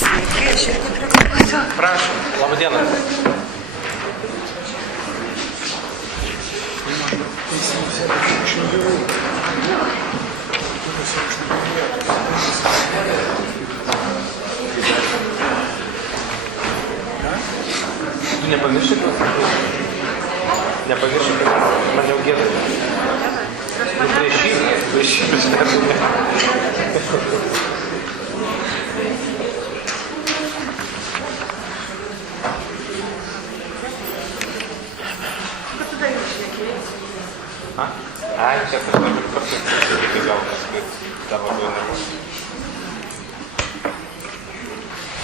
Sveiki, aš irgi priklausau. Prašom, labą dieną. Tu nepamirši, kad man jau gėda. Tu prieš jį, Ai, čia kartais iki gal kažkaip dar labiau nebus.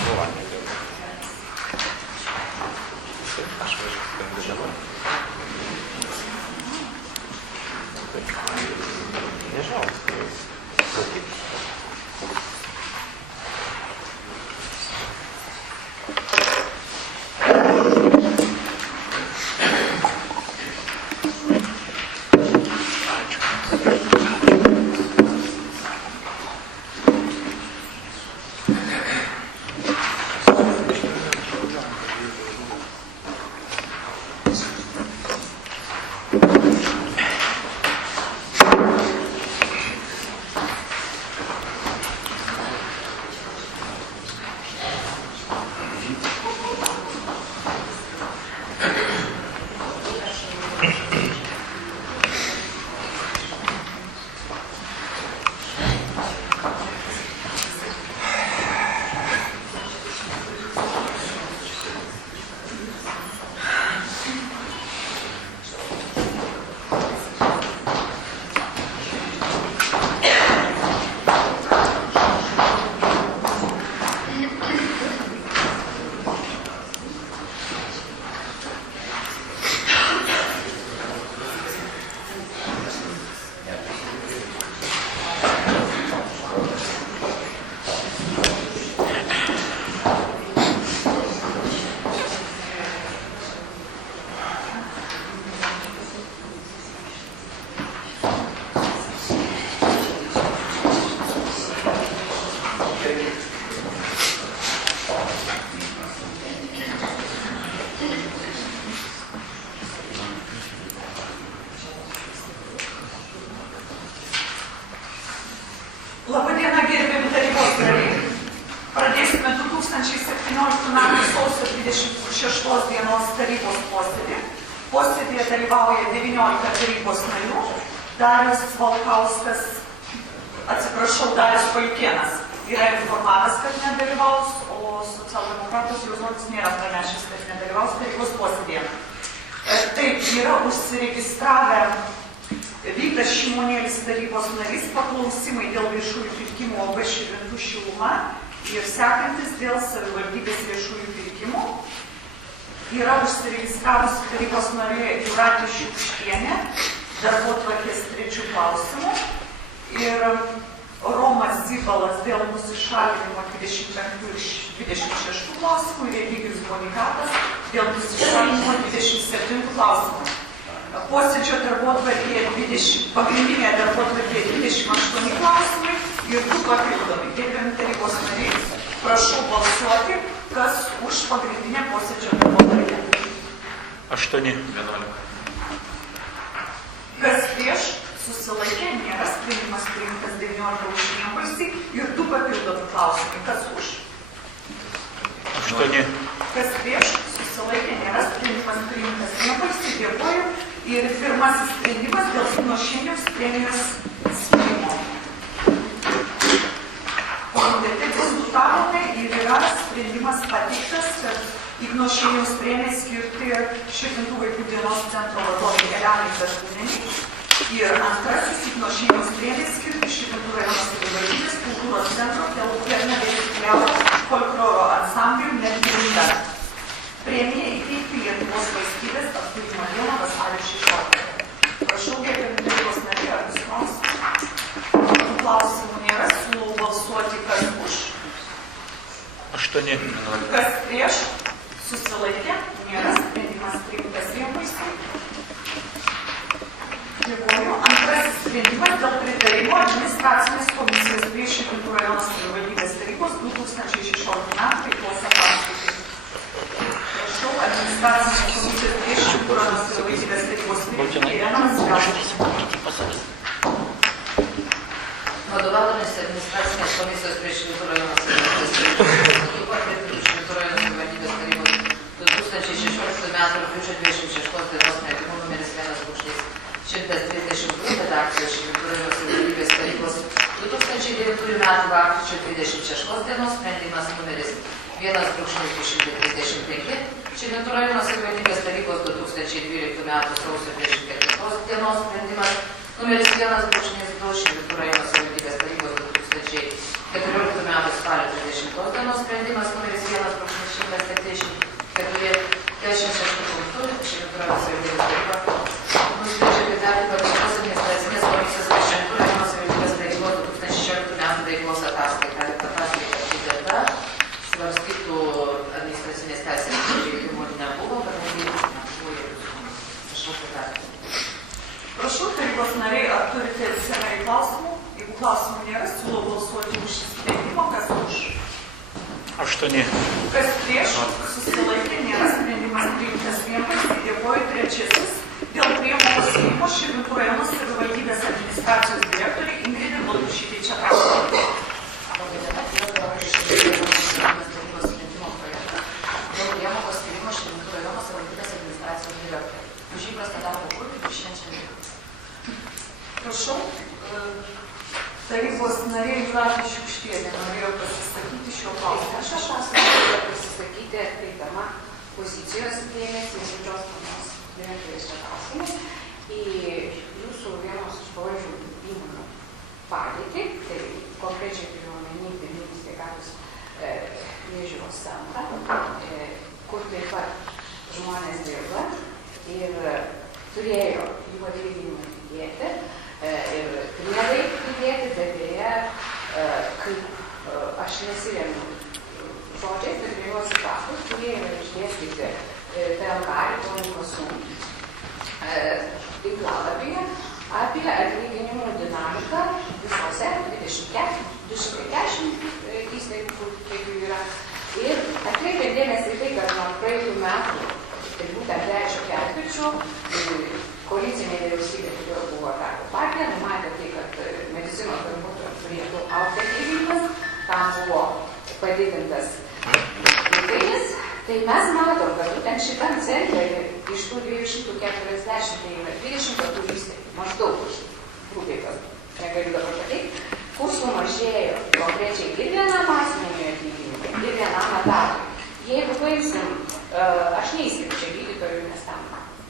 Nu, va, negerai. Aš važiuoju kandidatą. Nežinau, sakyk. Labadiena, gerbiami tarybos nariai. Pradėsime 2017 m. sausio 26 dienos tarybos posėdį. Posėdėje dalyvauja 19 tarybos narių. Darius Valkauskas, Darius Palikėnas yra informavęs, kad nedalyvaus, o socialdemokratas Juozotis nėra pranešęs, kad nedalyvaus tarybos posėdėje. Taip, yra užsiregistravę Vykdas Šimonėlis tarybos narys, paklausimai dėl viešųjų pirkimų OB Širvintų šiluma ir sekantis dėl savivaldybės viešųjų pirkimų. Yra užsiregistravusi tarybos narė Jūratė Šiukštienė, darbotvarkės 3 klausimų, ir Romas Zibalas dėl nusišalinimo 25 iš 26 klausimų ir Egidijus Bonikatas dėl nusišalinimo 27 klausimų. Posėdžio pagrindinėje darbotvarkėje 28 klausimai ir 2 papildomi. Gerbiami tarybos nariai, prašau balsuoti, kas už pagrindinę posėdžio darbotvarkę. 8, 11. Kas prieš, susilaikė, nėra, sprendimas priimtas 19 už vienbalsį ir 2 papildomi klausimai. Kas už? 8. Kas prieš, susilaikė, nėra, sprendimas priimtas vienbalsį. Dėkoju. Ir pirmasis sprendimas dėl Ignošeniaus premijos skyrimo. Komitete diskutavome ir yra sprendimas pateiktas, kad Ignošeniaus premiją skirti Širvintų vaikų dienos centro vadovai Elenai Zatkūnienei. Ir antrasis Ignošeniaus premiją skirti Širvintų rajono savivaldybės kultūros centro Kernavės folkloro ansambliui Netgrinda. Premija įteikti Lietuvos valstybės atkūrimo dieną vasario 16. Prašau, gerbiami tarybos nariai, ar jūs klausimų? Klausimų nėra, siūlau balsuoti, kas už. 8. Kas prieš, susilaikė, nėra, sprendimas priimtas vienbalsiai. Dėkoju. Antrasis sprendimas dėl pritarimo administracinės komisijos prie Širvintų rajono savivaldybės tarybos komisijos prie Šilutės rajono savivaldybės taip pat prie Šilutės rajono savivaldybės tarybos 2016 metų rugpjūčio 26 dienos sprendimo numeris 1.132 redakcijos Šilutės rajono savivaldybės tarybos 2009 metų lapkričio 26 dienos sprendimas numeris 1.235 Šilutės rajono savivaldybės tarybos 2012 metų sausio 24 dienos sprendimas numeris 1.2 Šilutės rajono savivaldybės tarybos 2014 metų spalio 30 dienos sprendimas numeris 1.174 36 punktų Šilutės rajono savivaldybės taryba nusprendžia pritarti patalpos administracinės komisijos prie Šilutės rajono savivaldybės tarybos 2016 metų veiklos ataskaita atidėta. Svarstytų administracinės teisės pažeidimų nebuvo, kadangi nebuvo jokių kažkokių vertinimų. Prašau, tarybos nariai, ar turite visi nariai klausimų? Jeigu klausimų nėra, siūlau balsuoti už sprendimą, kas už. 8. Kas prieš, susilaikė, nėra sprendimas priimtas vienbalsiai. Dėkoju. Trečiasis. Dėl priėmimo skyrimo Šilutės rajono savivaldybės administracijos direktorė Ingridai Baltušytei Čeprauskai. Prašau, tarybos nariai Jūratė Šiukštienė norėjo pasisakyti šiuo klausimu. Aš norėjau pasisakyti atkreipdama pozicijos dėmesį į valdžios planos direktorės Čeprauskienės į jūsų vienos iš pavaldžių įmonių padėtį, tai konkrečiai turiu omeny Vilniaus sveikatos priežiūros centrą, kur taip pat žmonės dirba ir turėjo jų atlyginimą didėti ir priedai didėti, bet dėja, kaip aš nesiremiu žodžiais, bet prie juos faktus, kurie yra išdėstyti TLK ekonomikos tinklalapyje apie atlyginimų dinamiką visose 240 įstaigų, kaip jų yra. Ir atkreipia dėmesį į tai, kad nuo praeitų metų, tai būtent 3 ketvirčių, koalicinė vyriausybė, kurio buvo darbo partija, numatė tai, kad medicinos darbuotojams turėtų augti atlyginimas, tam buvo padidintas įkainis. Tai mes matom, kad būtent šitam centre iš tų 240 tai yra 20 tokių įstaigų, maždaug grubiai, negaliu dabar pateikti, kur sumažėjo konkrečiai ir vienam asmeniui atlyginimui, ir vienam etatui. Jeigu paimsim, aš neįskiriu čia gydytojų, nes tam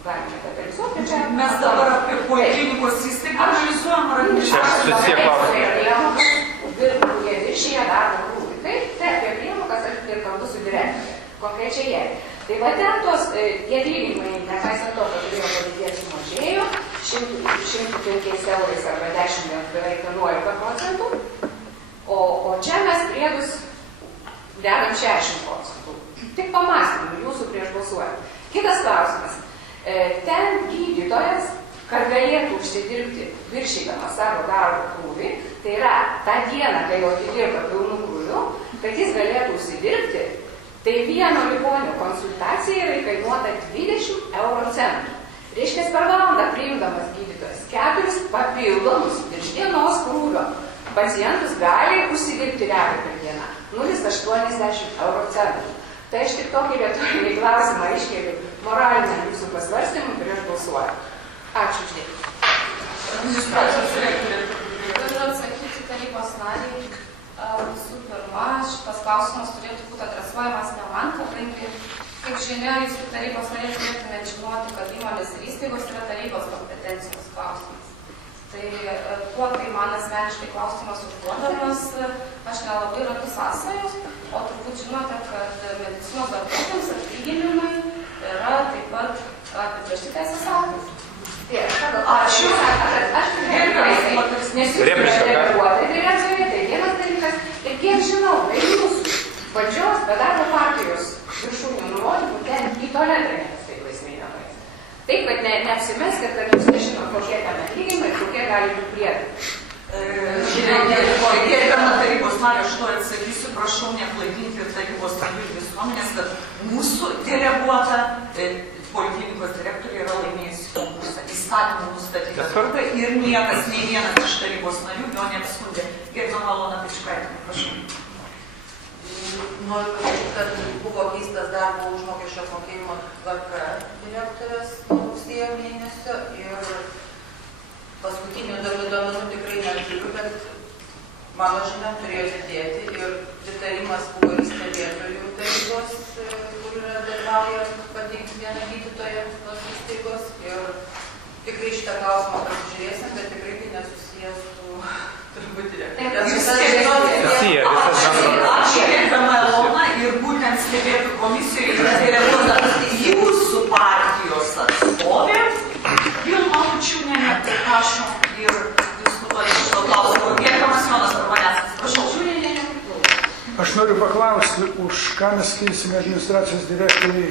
galime katalizuoti. Mes dabar apie poliklinikos įstaigą analizuojam ar kurie viršyje darbo krūvį. Tai apie priemokas ir kalbu su direktorė. Konkrečiai jie. Tai va ten tos atlyginimai, nepaisant to, kad turėjo padidėti sumažėjo, 105 eurais arba 10 beveik 11%, o čia mes priedus dedam 60%. Tik pamastymų jūsų prieš balsuojant. Kitas klausimas. Ten gydytojas, kad galėtų užsidirbti viršydamas savo darbo krūvį, tai yra tą dieną, kai jau atidirba pilnų krūvių, kad jis galėtų užsidirbti, tai vieno ligonio konsultacija yra kainuota 20 euro centų. Reiškia, per valandą priimdamas gydytojas 4 papildomus virš dienos krūvio pacientus gali užsidirbti realiai per dieną 0,80 euro centų. Tai aš tik tokį retorinį klausimą iškeliu moralinę jūsų pasvarstymų prieš balsuojant. Ačiū uždėmesi. Administracijos direktorė. Galiu atsakyti tarybos nariai. Visų pirma, šitas klausimas turėtų būti adresuojamas ne man, kadangi, kaip žinia, jūsų tarybos nariai turėtumėte žinoti, kad įmonės ir įstaigos yra tarybos kompetencijos klausimas. Tai kuo tai man asmeniškai klausimas užduodamas, aš nelabai ratu sąsajos, o turbūt žinote, kad medicinos darbuotojams atlyginimai yra taip pat apibrėžti teisės aktais. Ačiū. Aš tai vienas dalykas. Ir kiek žinau, tai jūsų valdžios, bet darbo partijos viršūnių nurodymų ten į tualetą niekas taip laisvai nepaės. Taip, kad neapsimeskit, kad jūs nežinot, kokie ten atlyginimai ir kokie gali būti priedai. Gerbiama tarybos narė, aš to atsakysiu, prašau neklaidinti ir tarybos narių ir visuomenės, kad mūsų deleguota poliklinikos direktorė yra laimėjusi konkursą, įstatymų nustatytą tvarką ir niekas, nei vienas iš tarybos narių jo neapskundė. Gerbiama Ilona Pičkaitė, prašau. Noriu pasakyti, kad buvo keistas darbo užmokesčio apmokėjimo tvarka direktorės rugsėjo mėnesio ir paskutinių duomenų tikrai neturiu, bet mano žinia turėjo didėti ir pritarimas buvo ir stebėtojų tarybos, kur dalyvauja pateikti vieną gydytoją tos įstaigos ir tikrai šitą klausimą pasižiūrėsim, bet tikrai tai nesusijęs su turbūt direktorės. Ačiū, gerbiama Ilona, ir būtent stebėtų komisijoje yra jūsų partijos atstovė Vilma Lučiūnienė, prašom, ir diskutuoti šito klausimo. Gerbiamas Jonas Urbaneckas, prašau. Aš noriu paklausti, už ką mes skirsime administracijos direktoriai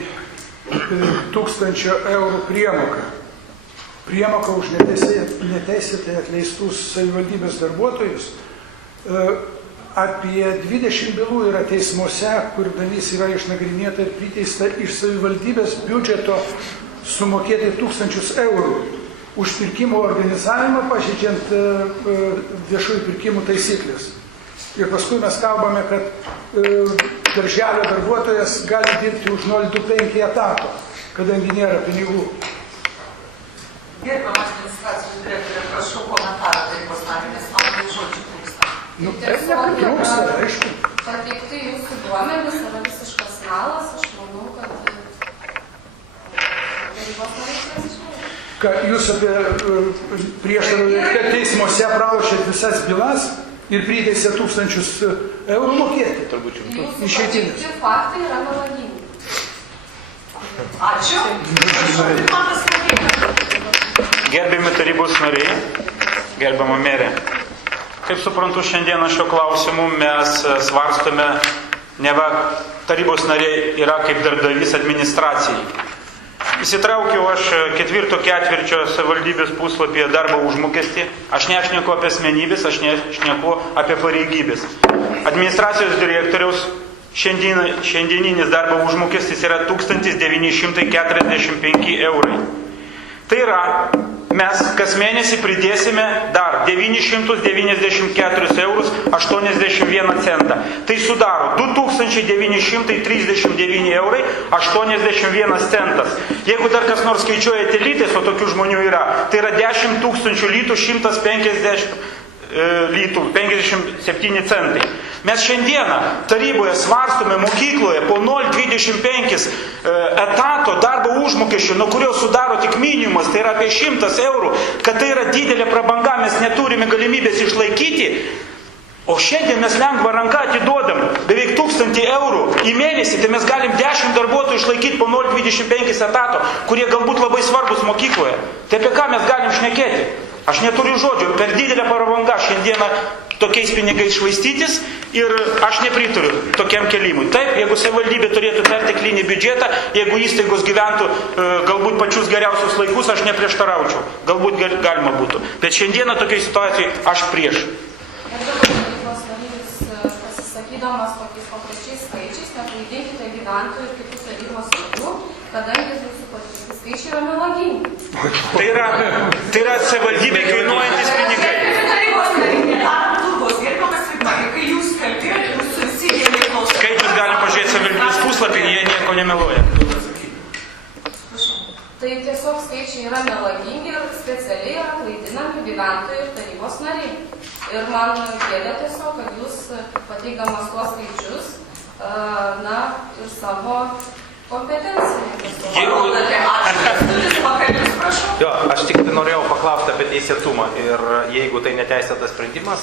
1000 eurų priemoką. Priemoka už neteisėtai atleistus savivaldybės darbuotojus. Apie 20 bylų yra teismuose, kur dalis yra išnagrinėta ir priteista iš savivaldybės biudžeto sumokėti 1000 eurų už pirkimo organizavimą, pažeidžiant viešųjų pirkimų taisyklės. Ir paskui mes kalbame, kad darželio darbuotojas gali dirbti už 0,25 etato, kadangi nėra pinigų. Gerbiamas administracijos direktorė, prašau komentarą tarybos narį, nes man žodžių trūksta. Nepritrūksta, aišku. Pateikti jūsų duomenys yra visiškas melas, aš manau, kad tarybos narys nesižiūrė. Ką jūs apie prieštaraujate, kad teismuose pralošėt visas bylas ir priteisė 1000 eurų mokėti? Turbūt šimtų. Jūsų Išeitinės. pateikti faktai yra melagingi. Ačiū. Prašau, Vidmantas Kateika. Gerbiami tarybos nariai, gerbiama merė. Kaip suprantu, šiandieną šio klausimu mes svarstome, neva tarybos nariai yra kaip darbdavys administracijai. Įsitraukiau aš 4 ketvirčio savivaldybės puslapyje darbo užmokestį. Aš nešneku apie asmenybės, aš nešneku apie pareigybės. Administracijos direktoriaus šiandieninis darbo užmokestis yra 1945 eurai. Tai yra, mes kas mėnesį pridėsime dar 994 eurus 81 centą. Tai sudaro 2939 eurai 81 centas. Jeigu dar kas nors skaičiuojate litais, o tokių žmonių yra, tai yra 10 000 litų 150 litų 57 centai. Mes šiandieną taryboje svarstome mokykloje po 0,25 etato darbo užmokesčio, nuo kurio sudaro tik minimumas, tai yra apie 100 eurų, kad tai yra didelė prabanga, mes neturime galimybės išlaikyti. O šiandien mes lengvą ranką atiduodam beveik 1000 eurų į mėnesį, tai mes galim 10 darbuotojų išlaikyti po 0,25 etato, kurie galbūt labai svarbus mokykloje. Tai apie ką mes galim šnekėti? Aš neturiu žodžių, per didelę prabangą šiandieną tokiais pinigais švaistytis ir aš nepritariu tokiam kelimui. Taip, jeigu savivaldybė turėtų perteklinį biudžetą, jeigu įstaigos gyventų galbūt pačius geriausius laikus, aš neprieštaraučiau. Galbūt galima būtų. Bet šiandieną tokiai situacijai aš prieš. Pasisakydamas tokiais konkrečiais skaičiais, neklaidinkite gyventojų ir kitų tarybos narių, kadangi jūsų pateikti skaičiai yra melagingi. Tai yra savivaldybė kainuojantis pinigai. Tarybos nariai nedaro turgos, gerbiamas Vidmantai, kai jūs kalbėjote, jūs visi geriai klausėte. Skaičius galim pažiūrėti savivaldybės puslapį, jie nieko nemeluoja. Tai tiesiog skaičiai yra melagingi ir specialiai yra klaidinami gyventojų ir tarybos nariai. Ir man gėda tiesiog, kad jūs pateikdamas tuos skaičius, ir savo kompetenciją. Jo, aš tik norėjau paklausti apie teisėtumą ir jeigu tai neteisėtas sprendimas,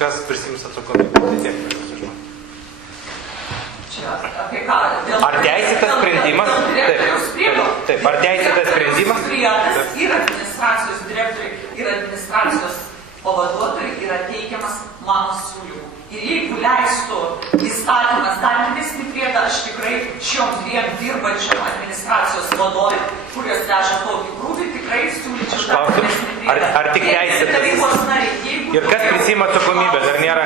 kas prisims atsakomybę? Tai tiek. Ar teisėtas sprendimas? Taip, ar teisėtas sprendimas? Ir administracijos direktoriai, ir administracijos pavaduotojai yra teikiamas mano siūlymų. Ir jeigu leistų įstatymas dar didesnį priedą, aš tikrai šiom dviem dirbančiam administracijos vadovai, kurios veža tokį krūvį, tikrai siūlyčiau dar didesnį priedą. Ar tik teisėtas? Ir kas prisima atsakomybę? Dar nėra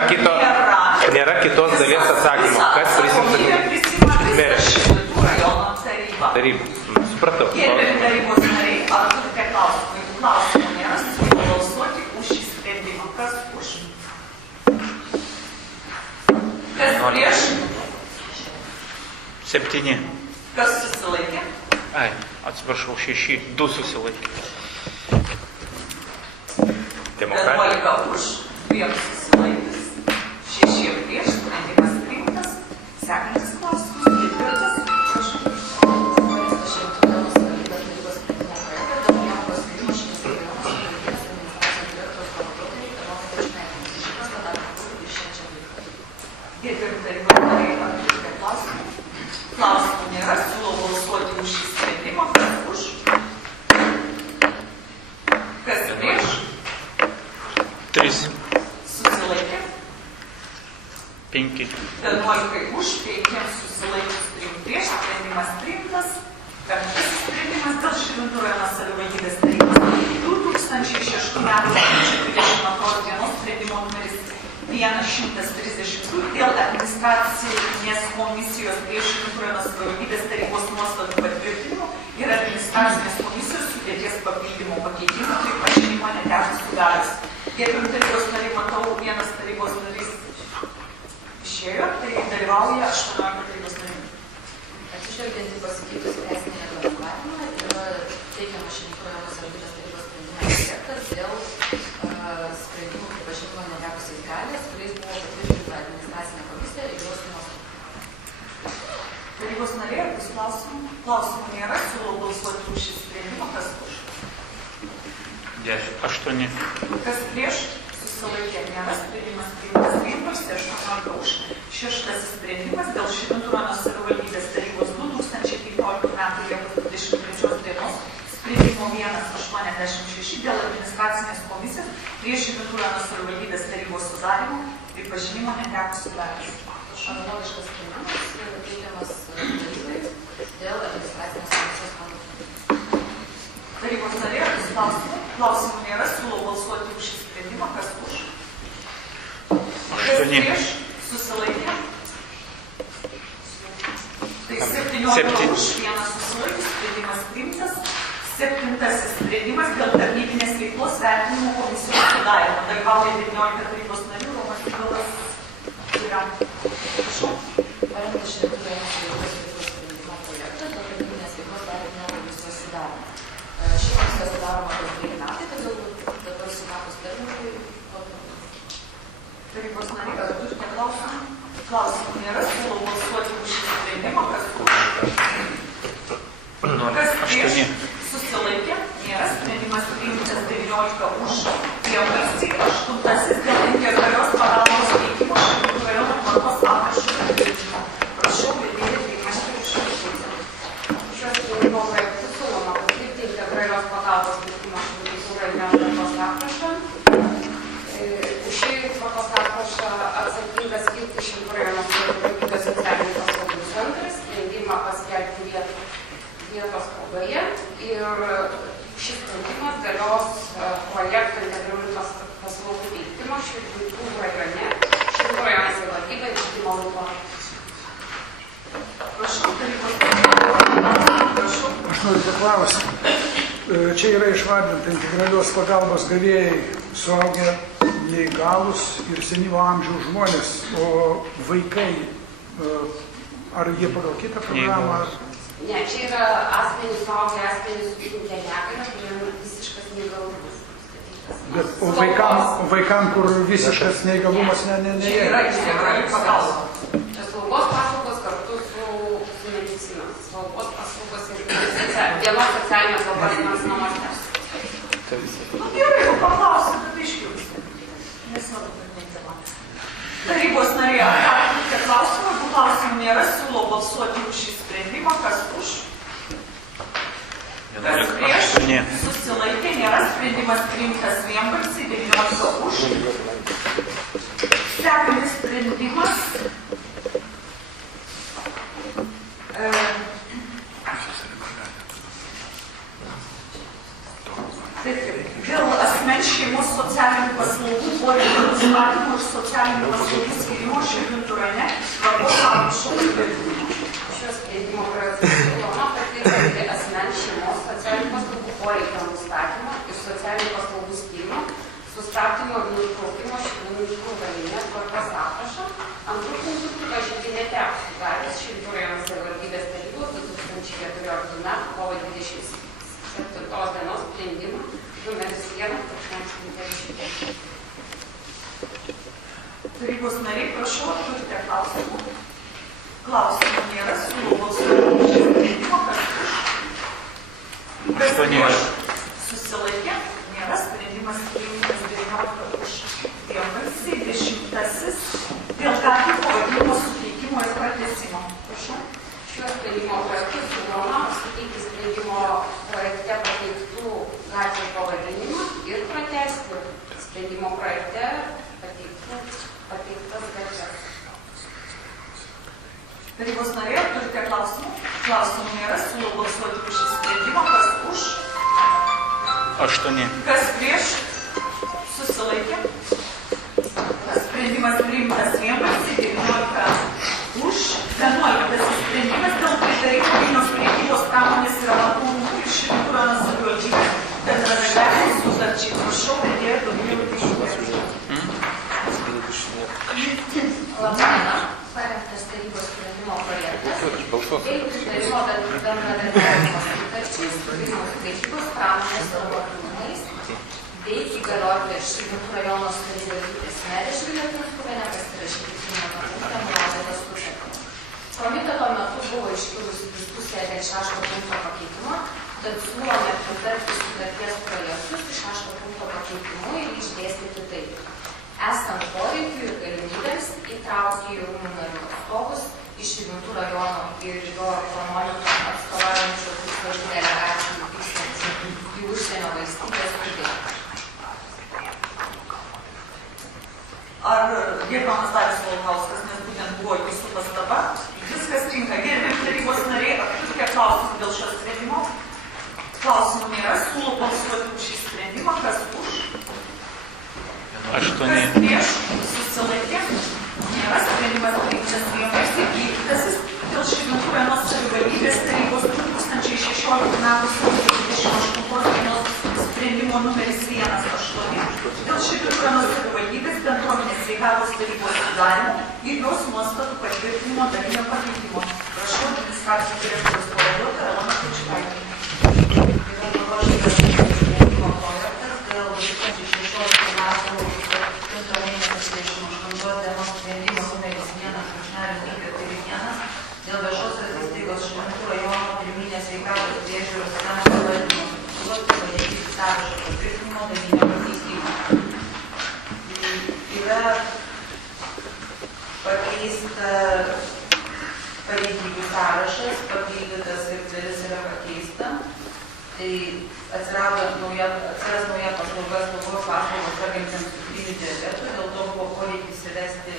kitos dalies atsakymo. Kas prisima atsakomybę? Prisima rajono taryba. Taryba. Supratau. Gerbiami tarybos nariai, ar turite klausimų? Jeigu klausimų nėra, siūlau balsuoti už šį sprendimą. Kas už? Kas prieš? 7. Kas susilaikė? Ai, atsiprašau, 6. 2 susilaikė. Demokratija. 11 už, 2 susilaikęs, 6 prieš, sprendimas priimtas. Sekantis klausimas, ketvirtas. Prašau. Gerbiami tarybos nariai, ar turite klausimų? Klausimų nėra, siūlau balsuoti už šį sprendimą. Kas už? Kas prieš? 3. Susilaikė. 5. 11 už, 5 susilaikius, 3 prieš, sprendimas priimtas. Penktasis sprendimas dėl Širvintų rajono savivaldybės tarybos 2006 metų 22 dienos sprendimo numeris 132 dėl administracinės komisijos prie Širvintų rajono savivaldybės tarybos nuostatų patvirtinimo ir administracinės komisijos sudėties papildymo pakeitimo, taip pažinimo netekus sudarius. Gerbiami tarybos nariai, matau, vienas tarybos narys išėjo, tai dalyvauja 18 tarybos narių. Atsižvelgiant į pasakytus teisinį reglamentavimą yra teikiamas Širvintų rajono savivaldybės tarybos sprendimo projektas dėl sprendimų pripažinimo netekusiais galios, kuriais buvo patvirtinta administracinė komisija ir jos nuostatų. Tarybos nariai, ar bus klausimų? Klausimų nėra, siūlau balsuoti už šį sprendimą. Kas už? 8. Kas prieš? Susilaikė nėra, sprendimas priimtas vienbalsiai, 18 už. Šeštasis sprendimas dėl Širvintų rajono savivaldybės tarybos 2015 metų Liepos 23 dienos sprendimo 186 dėl administracinės komisijos prie Širvintų rajono savivaldybės tarybos sudarimo pripažinimo netekusių galių. Analogiškas sprendimas teikiamas tarybai dėl administracinės komisijos mandatų. Tarybos nariai, ar bus klausimų? Klausimų nėra, siūlau balsuoti už šį sprendimą. Kas už? Kas 8. prieš? Susilaikė? Tai 17 už, 1 susilaikė, sprendimas priimtas. Septintasis sprendimas dėl tarnybinės veiklos vertinimo komisijos sudarimo. Dalyvauja 19 tarybos narių, Romas Galas yra. Prašau. Parengtas Širvintų rajono savivaldybės tarybos sprendimo projektas dėl tarnybinės veiklos vertinimo komisijos sudarimo. Ši komisija sudaroma per 2 metai, todėl dabar sukapus terminui. Tarybos nariai, ar turite klausimų? Klausimų nėra, siūlau balsuoti už šį sprendimą. Kas už? Kas prieš? Susilaikė? Nėra, sprendimas priimtas 19 už. Vienbalsiai, 8 dėl integralios pagalbos teikimo Širvintų rajono tvarkos aprašų. Prašau, vedėjai, priimasti už šį sprendimą. Šios sprendimo projektus siūloma patvirtinti integralios pagalbos teikimo Širvintų rajono tvarkos aprašą. Už šį tvarkos aprašą atsakingas skirti Širvintų rajono savivaldybės socialinių paslaugų centras, sprendimą paskelbti vietos kalboje ir šis sprendimas galios projekto integralių paslaugų teikimo Širvintų rajone, Širvintų rajono savivaldybės vykdymo laikotarpiu. Prašau, tarybos nariai. Prašau. Aš noriu paklausti. Čia yra išvardinta integralios pagalbos gavėjai suaugę neįgalus ir senyvo amžiaus žmonės, o vaikai, ar jie pagal kitą programą? Ne, čia yra asmenys, suaugę asmenys su sunkia negalia, kuriem visiškas neįgalumas. Bet, o vaikam, kur visiškas neįgalumas Čia yra neįeina. integrali pagalba. Čia slaugos paslaugos kartu su medicina. Slaugos paslaugos ir dienos socialinės globos namuose. Gerai, jau paklausiu, kad iškius. Nesvarbu, kad neįtama. Tarybos nariai, ar turite klausimą? Jeigu klausimų nėra, siūlau balsuoti už šį sprendimą. Kas už? Kas prieš? Susilaikė, nėra, sprendimas priimtas vienbalsiai, 19 už. Sekantis sprendimas. Dėl asmens šeimos socialinių paslaugų poreikio nustatymo ir socialinių paslaugų skyrimo Širvintų rajone tvarkos aprašo patvirtinimo. Šios sprendimo projektus siūloma patvirtinti asmens Klausimų nėra, siūlau balsuoti už šį sprendimą, kas už. Kas prieš? Susilaikė, nėra, sprendimas priimtas 19 už vienbalsiai, 10 dėl gatvių pavadinimo suteikimo ir pratęsimo. Prašau. Šiuo sprendimo projektu siūloma suteikti sprendimo projekte pateiktų gatvių pavadinimą ir pratęsti sprendimo projekte pateiktas gatves. Tarybos narė, turite klausimų? Klausimų nėra, siūlau balsuoti už šį sprendimą, kas už. 8. Kas prieš? Susilaikė. Sprendimas priimtas vienbalsiai, 19 už. 11 sprendimas dėl pritarimo Vilniaus prekybos pramonės ir amatų rūmų ir Širvintų rajono savivaldybės bendradarbiavimo sutarčiai. Prašau, vedėja Dovilė Tiškutė. Labadiena, parengtas tarybos sprendimo projektas dėl pritarimo bendradarbiavimo sutarčiai su Vilniaus prekybos pramonės ir amatų rūmais bei įgalioti Širvintų rajono savivaldybės merė Živilė Pinskuvienė pasirašyti klimato punktą nurodytą sutartį. Komiteto metu buvo iškilusi diskusija dėl 6 punkto pakeitimo, tad siūlome pritarti sutarties projektus iš 6 punkto pakeitimu ir išdėstyti taip. Esant poreikiui ir galimybėms įtraukti į rūmų narių atstovus iš Širvintų rajono ir jo ekonomikos atstovaujančių tūkstančių delegacijų vykstančių į užsienio valstybės vidurį. Ar gerbiamas Darius Volkauskas, nes būtent buvo jūsų pastaba, viskas tinka. Gerbiami tarybos nariai, ar turite klausimų dėl šio sprendimo? Klausimų nėra, siūlau balsuoti už šį sprendimą, kas už. 8. Kas prieš? Susilaikė. Nėra, sprendimas priimtas vienbalsiai. 12 dėl Širvintų rajono savivaldybės tarybos 2016 metų sausio 28 dienos sprendimo numeris 18 dėl Širvintų rajono savivaldybės bendruomenės sveikatos tarybos sudarimo ir jos nuostatų patvirtinimo dalinio pakeitimo. Prašau, administracijos direktoriaus pavaduotoja Elona Kučikaitė. Yra paruoštas sprendimo projektas dėl 2016 metų sausio mėnesio 28 dienos sprendimo numeris 1.041 dėl viešosios įstaigos Širvintų rajono pirminės sveikatos priežiūros centro valdymo struktūros pareigybės sąrašo patvirtinimo dalinio pakeitimo. Yra pakeista pareigybių sąrašas, papildytas ir dalis yra pakeista. Tai atsiras nauja paslauga slaugos paslaugos sergantiems cukriniu diabetu, dėl to buvo poreikis įvesti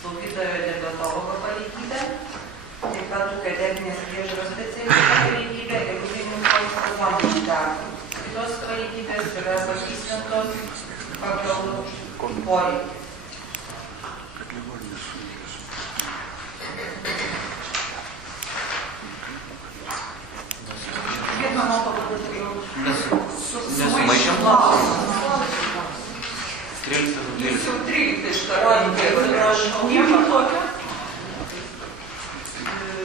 slaugytojo diabetologo pareigybę, taip pat akademinės priežiūros specialisto pareigybę ir ūkininkų ligoninės darbą. Kitos pareigybės yra pakeistintos pagal poreikį. Gerbiamo pavaduotojų. Nesumaišėm? 13. Jūs jau 13 iškarojate. Nieko tokio.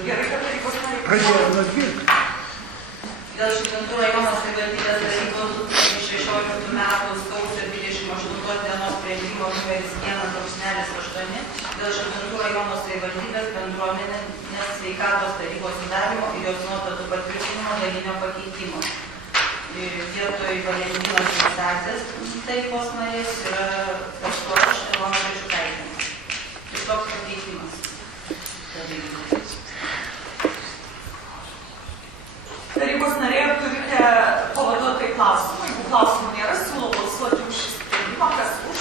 Gerai, kad tarybos nariai. Pradėjome nuo 12. Dėl Širvintų rajono savivaldybės tarybos 2016 metų sausio 28 dienos sprendimo numeris 1.8 dėl Širvintų rajono savivaldybės bendruomenės sveikatos tarybos sudarymo ir jos nuostatų patvirtinimo dalinio pakeitimo. Vietoj Valentinos Visacės tarybos narės yra paskui aš Elona Kučikaitė. Tai toks pakeitimas. Tarybos nariai, turite pavaduotojai klausimą. Jeigu klausimų nėra, siūlau balsuoti už šį sprendimą. Kas už?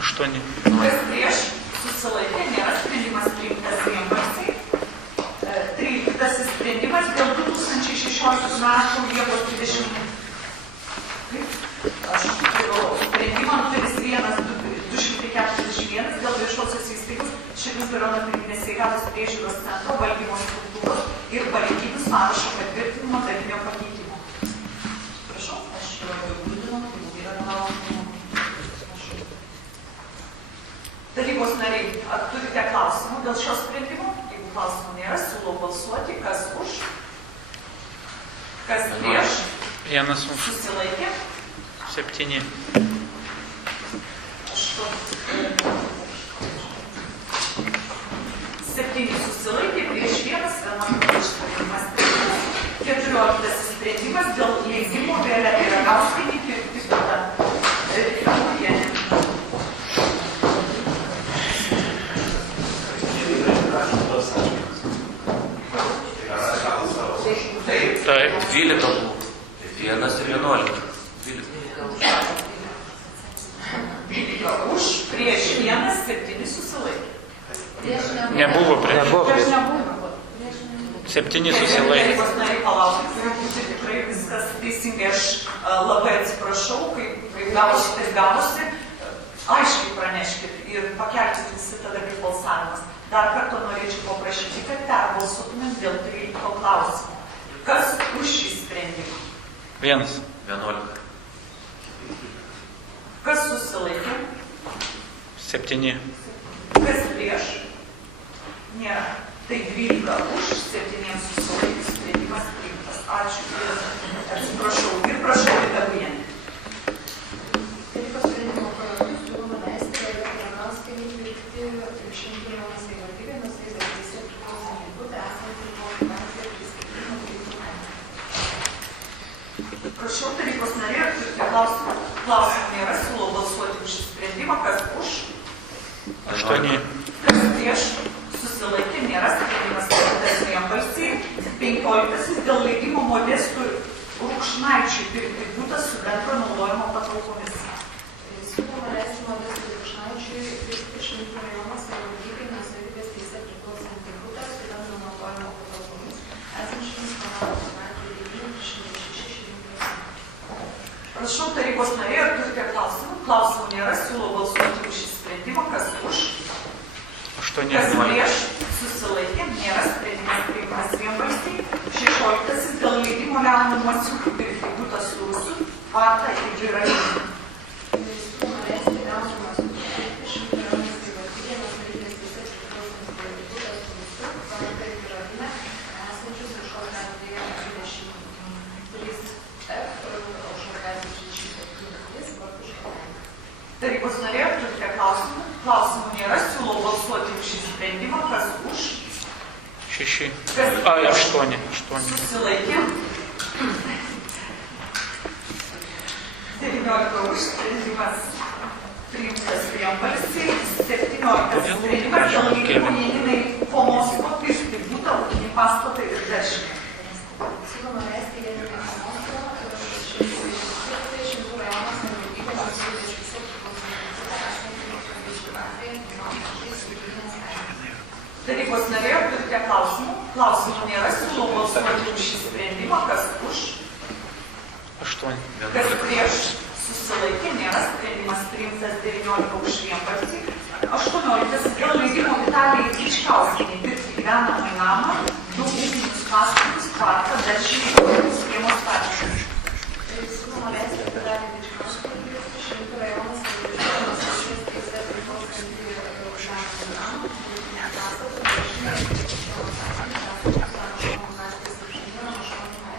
8. Kas prieš? Susilaikė. Nėra, sprendimas priimtas vienbalsiai. 13 sprendimas dėl 2016 metų Liepos 20. Aš turiu sprendimą numeris 1.241 dėl viešosios įstaigos Širvintų rajono pirminės sveikatos priežiūros centro valdymo struktūros ir pareigybių sąrašo patvirtinimo dalinio pakeitimo. Prašau. Aš jau apibūdinau, tai yra klausimų. Tarybos nariai, ar turite klausimų dėl šio sprendimo? Jeigu klausimų nėra, siūlau balsuoti. Kas už? Kas prieš? 1 už. Susilaikė. 7. 7 7 susilaikė, prieš 1 sprendimas. 14 sprendimas dėl leidimo Violetai Ragauskienei pirkti butą. Taip, 12 buvo. 1 ir 11. 12 už, prieš 1, 7 susilaikė. Nebuvo prieš. Prieš 7 susilaikė. Tarybos nariai palaukit, turi būti tikrai viskas teisingai. Aš labai atsiprašau, kaip gavosi, taip gavosi. Aiškiai praneškit ir pakelkit visi tada kaip balsavimas. Dar kartą norėčiau paprašyti, kad perbalsuotumėm dėl 13 klausimų. Kas už šį sprendimą? 1. 11. Kas susilaikė? 7. Kas prieš? Nėra. Tai 12 už, 7 susilaikė, sprendimas priimtas. Ačiū ir atsiprašau. Ir prašau Vitabujienė. Tarybos sprendimo projektu siūloma leisti Violetai Ragauskienei pirkti Švenčionių savivaldybėje nuosavybės teise priklausantį butą esantį po finansų ir priskirimo teismų. Prašau, tarybos narė, ar turite klausimą? Klausimų nėra, siūlau balsuoti už šį sprendimą. Kas už? 8. Kas prieš? Susilaikė, nėra, sprendimas priimtas vienbalsiai. 15 dėl leidimo Modestui Rukšnaičiui pirkti butą su bendro naudojimo patalpomis. Siūloma leisti Modestui Rukšnaičiui pirkti Švenčionių rajono savivaldybėje nuosavybės teise priklausantį butą su bendro naudojimo patalpomis esančiamis Kanados gatvėje 9-306. Prašau, tarybos narė, ar turite klausimų? Klausimų nėra, siūlau balsuoti už šį sprendimą. Kas už? 8. Kas prieš? Susilaikė, nėra, sprendimas priimtas vienbalsiai. 16 dėl leidimo Leonui Masiukui pirkti butą su Rusų, Varta ir Džirainė. Siūloma leisti Leonui Masiukui pirkti Švenčionių rajono savivaldybėje nuosavybės teise priklausantį butą su Rusų, Varta ir Džirainė esančius Aušros gatvėje 23F, Aušros gatvėje 37 Bartuško. Tarybos narė, ar turite klausimų? Klausimų nėra, siūlau balsuoti už šį sprendimą. Kas už? 6. Kas 8. susilaikė? 19 už, sprendimas priimtas vienbalsiai. 17 sprendimas dėl leidimo Janinai Fomosko pirkti butą, ūkinį pastatą ir daržinę. Siūloma leisti Janinai Fomosko pirkti Švenčionių rajono savivaldybėje nuosavybės teise priklausantį butą esantį Vilniaus gatvėje 9-3 Tarybos narė, ar turite klausimų? Klausimų nėra, siūlau balsuoti už šį sprendimą. Kas už? 8. Kas prieš? Susilaikė, nėra, sprendimas priimtas 19 už vienbalsį. 18 dėl leidimo Vitalijai Bičkauskienei pirkti gyvenamąjį namą, 2 ūkinius pastatus, tvarką, daržinį ir kiemo statusas. Siūloma leisti Vitalijai Bičkauskienei pirkti Švenčionių rajono savivaldybėje nuosavybės teise priklausantį gyvenamąjį namą, 2 ūkinius pastatus, daržinį ir kiemo statusas.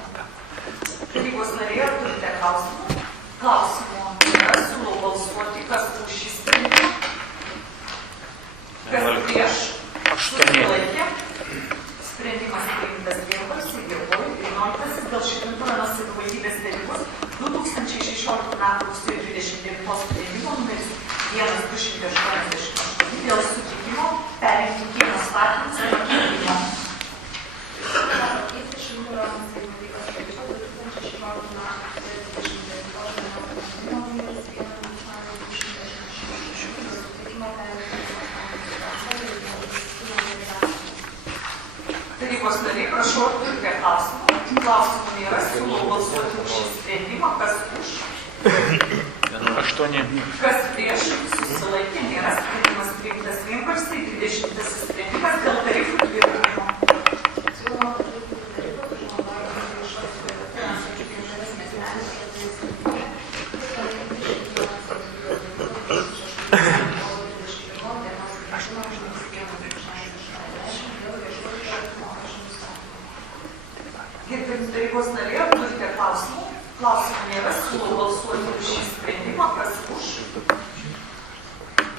Tarybos narė, ar turite klausimų? Klausimų nėra, siūlau balsuoti. Kas už šį sprendimą? Kas prieš? 8. Susilaikė. Sprendimas priimtas vienbalsiai. Dėkoju. 19 dėl Širvintų savivaldybės tarybos 2016 m. rugsėjo 29 sprendimo numeris 1288 dėl sutikimo perimti kiemo statymus ir pakeitimo. Pakeisti Švenčionių rajono savivaldybės tarybos 2016 m. numeris 1-266 dėl sutikimo perimti Tarybos nariai, prašau, ar turite klausimų? Klausimų nėra, siūlau balsuoti už šį sprendimą. Kas už? 8. Kas prieš? Susilaikė, nėra, sprendimas priimtas vienbalsiai. 20 sprendimas dėl tarifų tvirtinimo. siūloma patvirtinti tarifą už naudojimą viešos privatų esančių žemės miestelis savivaldybėje panaikinti Švenčionių rajono savivaldybės tarybos 2008 kovo 21 dienos sprendimą už nusiskėlimą 660 dėl viešųjų tarifų mokesčių nustatymo. Gerbiami tarybos nariai, ar turite klausimų? Klausimų nėra, siūlau balsuoti už šį sprendimą. Kas už?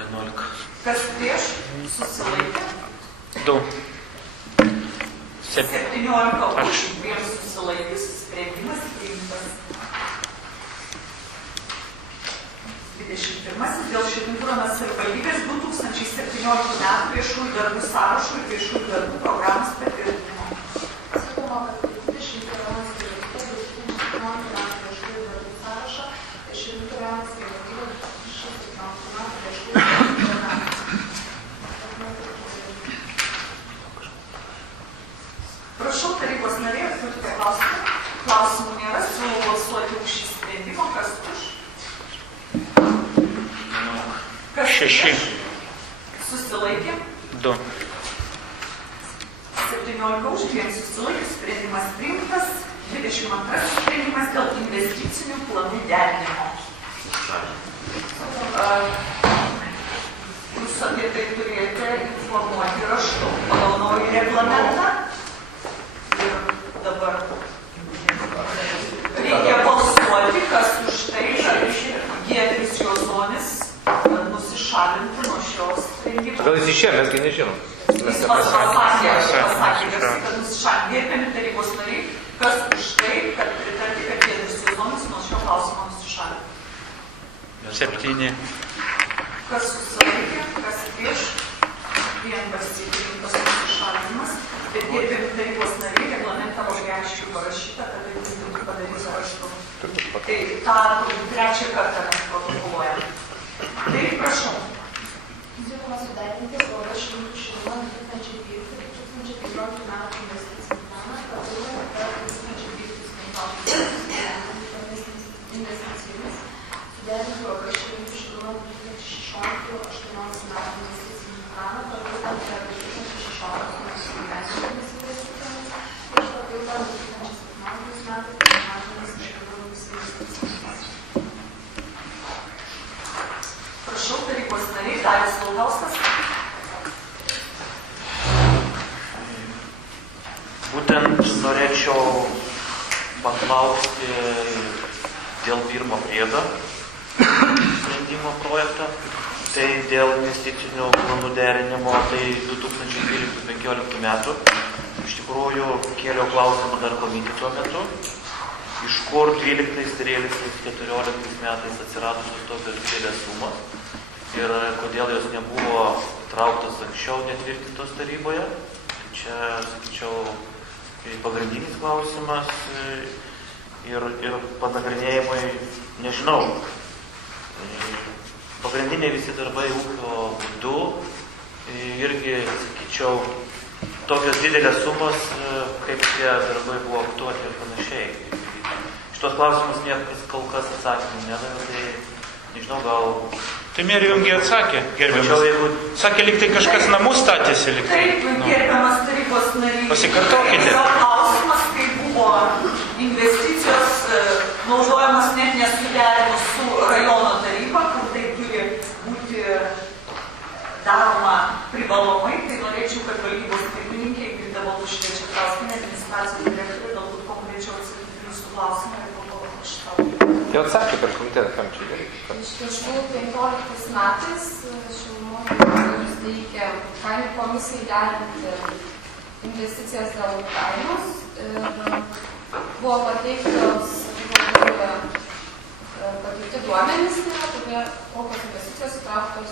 11. Kas prieš? Susilaikė. 2. 17 už, 2 susilaikius, sprendimas priimtas. 21. Dėl Širvintų savivaldybės 2017 metų viešųjų darbų sąrašų ir viešųjų darbų programos patvirtinimo. Siūloma, kad 21 savivaldybė 2017 metų viešųjų darbų sąrašą ir Širvintų rajono savivaldybė 2017 metų viešųjų darbų programos. Prašau, tarybos nariai, ar turite klausimų? Klausimų nėra, siūlau balsuoti už šį sprendimą. Kas už? Kas 6. Susilaikė? 2. 17 už, 2 susilaikė, sprendimas priimtas. 22 sprendimas dėl investicinių planų derinimo. Jūs apie tai turėjote informuoti raštu pagal naują reglamentą. Ir dabar reikia balsuoti, kas už tai, kad Giedrius Juozonis nusišalinti nuo šios sprendimo. Gal jis išėjo, mesgi nežinom. Jis pasakė, kad nusišalinti. Gerbiami tarybos nariai, kas už tai, kad pritarti, kad Giedrius Juozonis nuo šio klausimo nusišalinti. 7. Kas susilaikė, kas prieš, vienbalsiai priimtas nusišalinimas. Bet gerbiami tarybos nariai, reglamentą labai aiškiai parašyta, kad tai būtų padaryta raštu. Tai tą trečią kartą mes protokoluojame. Tai prašau. Siūloma suderinti Uoga Širvintų Šiluma 2012-2015 metų investicinį planą, kartu per 2012-2015 investicijomis. Suderinti Uoga Širvintų Šiluma 2016-2018 metų investicinį planą, kartu per 2016 Prašau, tarybos nariai, Darius Laukauskas. Būtent norėčiau paklausti dėl pirmo priedo sprendimo projektą. Tai dėl investicinių planų derinimo, tai 2012-2015 metų. Iš tikrųjų, kėliau klausimą dar komiteto metu, iš kur 12, 13, 14 metais atsiradusios tokios didelės sumos ir kodėl jos nebuvo trauktos anksčiau netvirtintos taryboje. Čia, sakyčiau, pagrindinis klausimas ir panagrinėjimai, nežinau. Pagrindiniai visi darbai ūkio būdu irgi, sakyčiau, tokios didelės sumos, kaip tie darbai buvo aktuoti ir panašiai. Šitos klausimus niekas kol kas atsakymų nedavė, tai nežinau, gal... Tai mėri jums atsakė, gerbiamas. Sakė, lyg tai kažkas namus statėsi, lyg tai. Taip, gerbiamas tarybos narys. Pasikartokite. Klausimas, kai buvo investicijos naudojamas net nesuderinus su rajono taryba, kur tai turi būti daroma privalomai, tai norėčiau, kad valdybos pirmininkė Ingrida Baltušytė-Četrauskienė, administracijos direktorė, galbūt konkrečiau atsakytų jūsų klausimą ir po to šitą. Jau atsakė per komitetą, kam čia gerai. Iš tiesų, 15 metais Šilumos direktorius teikė kainų komisijai derinti investicijas dėl kainos ir buvo pateiktos pateikti duomenys, kurie kokios investicijos įtrauktos.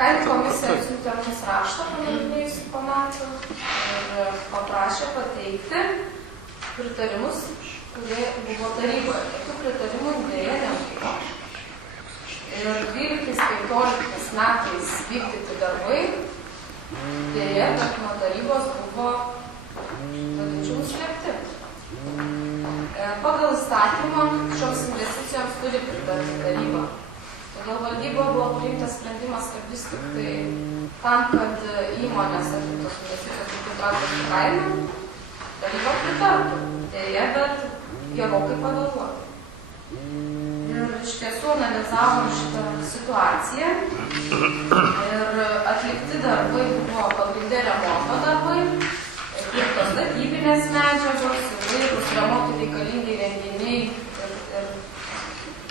Kainų komisija atsiuntė mums raštą panagrinėjusi po metų ir paprašė pateikti pritarimus, kurie buvo taryboje. Tokių pritarimų dėja nebuvo. Ir 12-15 metais vykdyti darbai dėja, bet nuo tarybos buvo vadinčiau slėpti. Pagal įstatymą šioms investicijoms turi pritarti taryba. Todėl valdyboje buvo priimtas sprendimas, kad vis tik tai tam, kad įmonės atliktos investicijos būtų įtrauktos į kainą, taryba pritartų. Deja, bet gerokai pavėluotai. Ir iš tiesų analizavom šitą situaciją ir atlikti darbai buvo pagrindė remonto darbai, pirktos statybinės medžiagos, įvairūs remontui reikalingi renginiai ir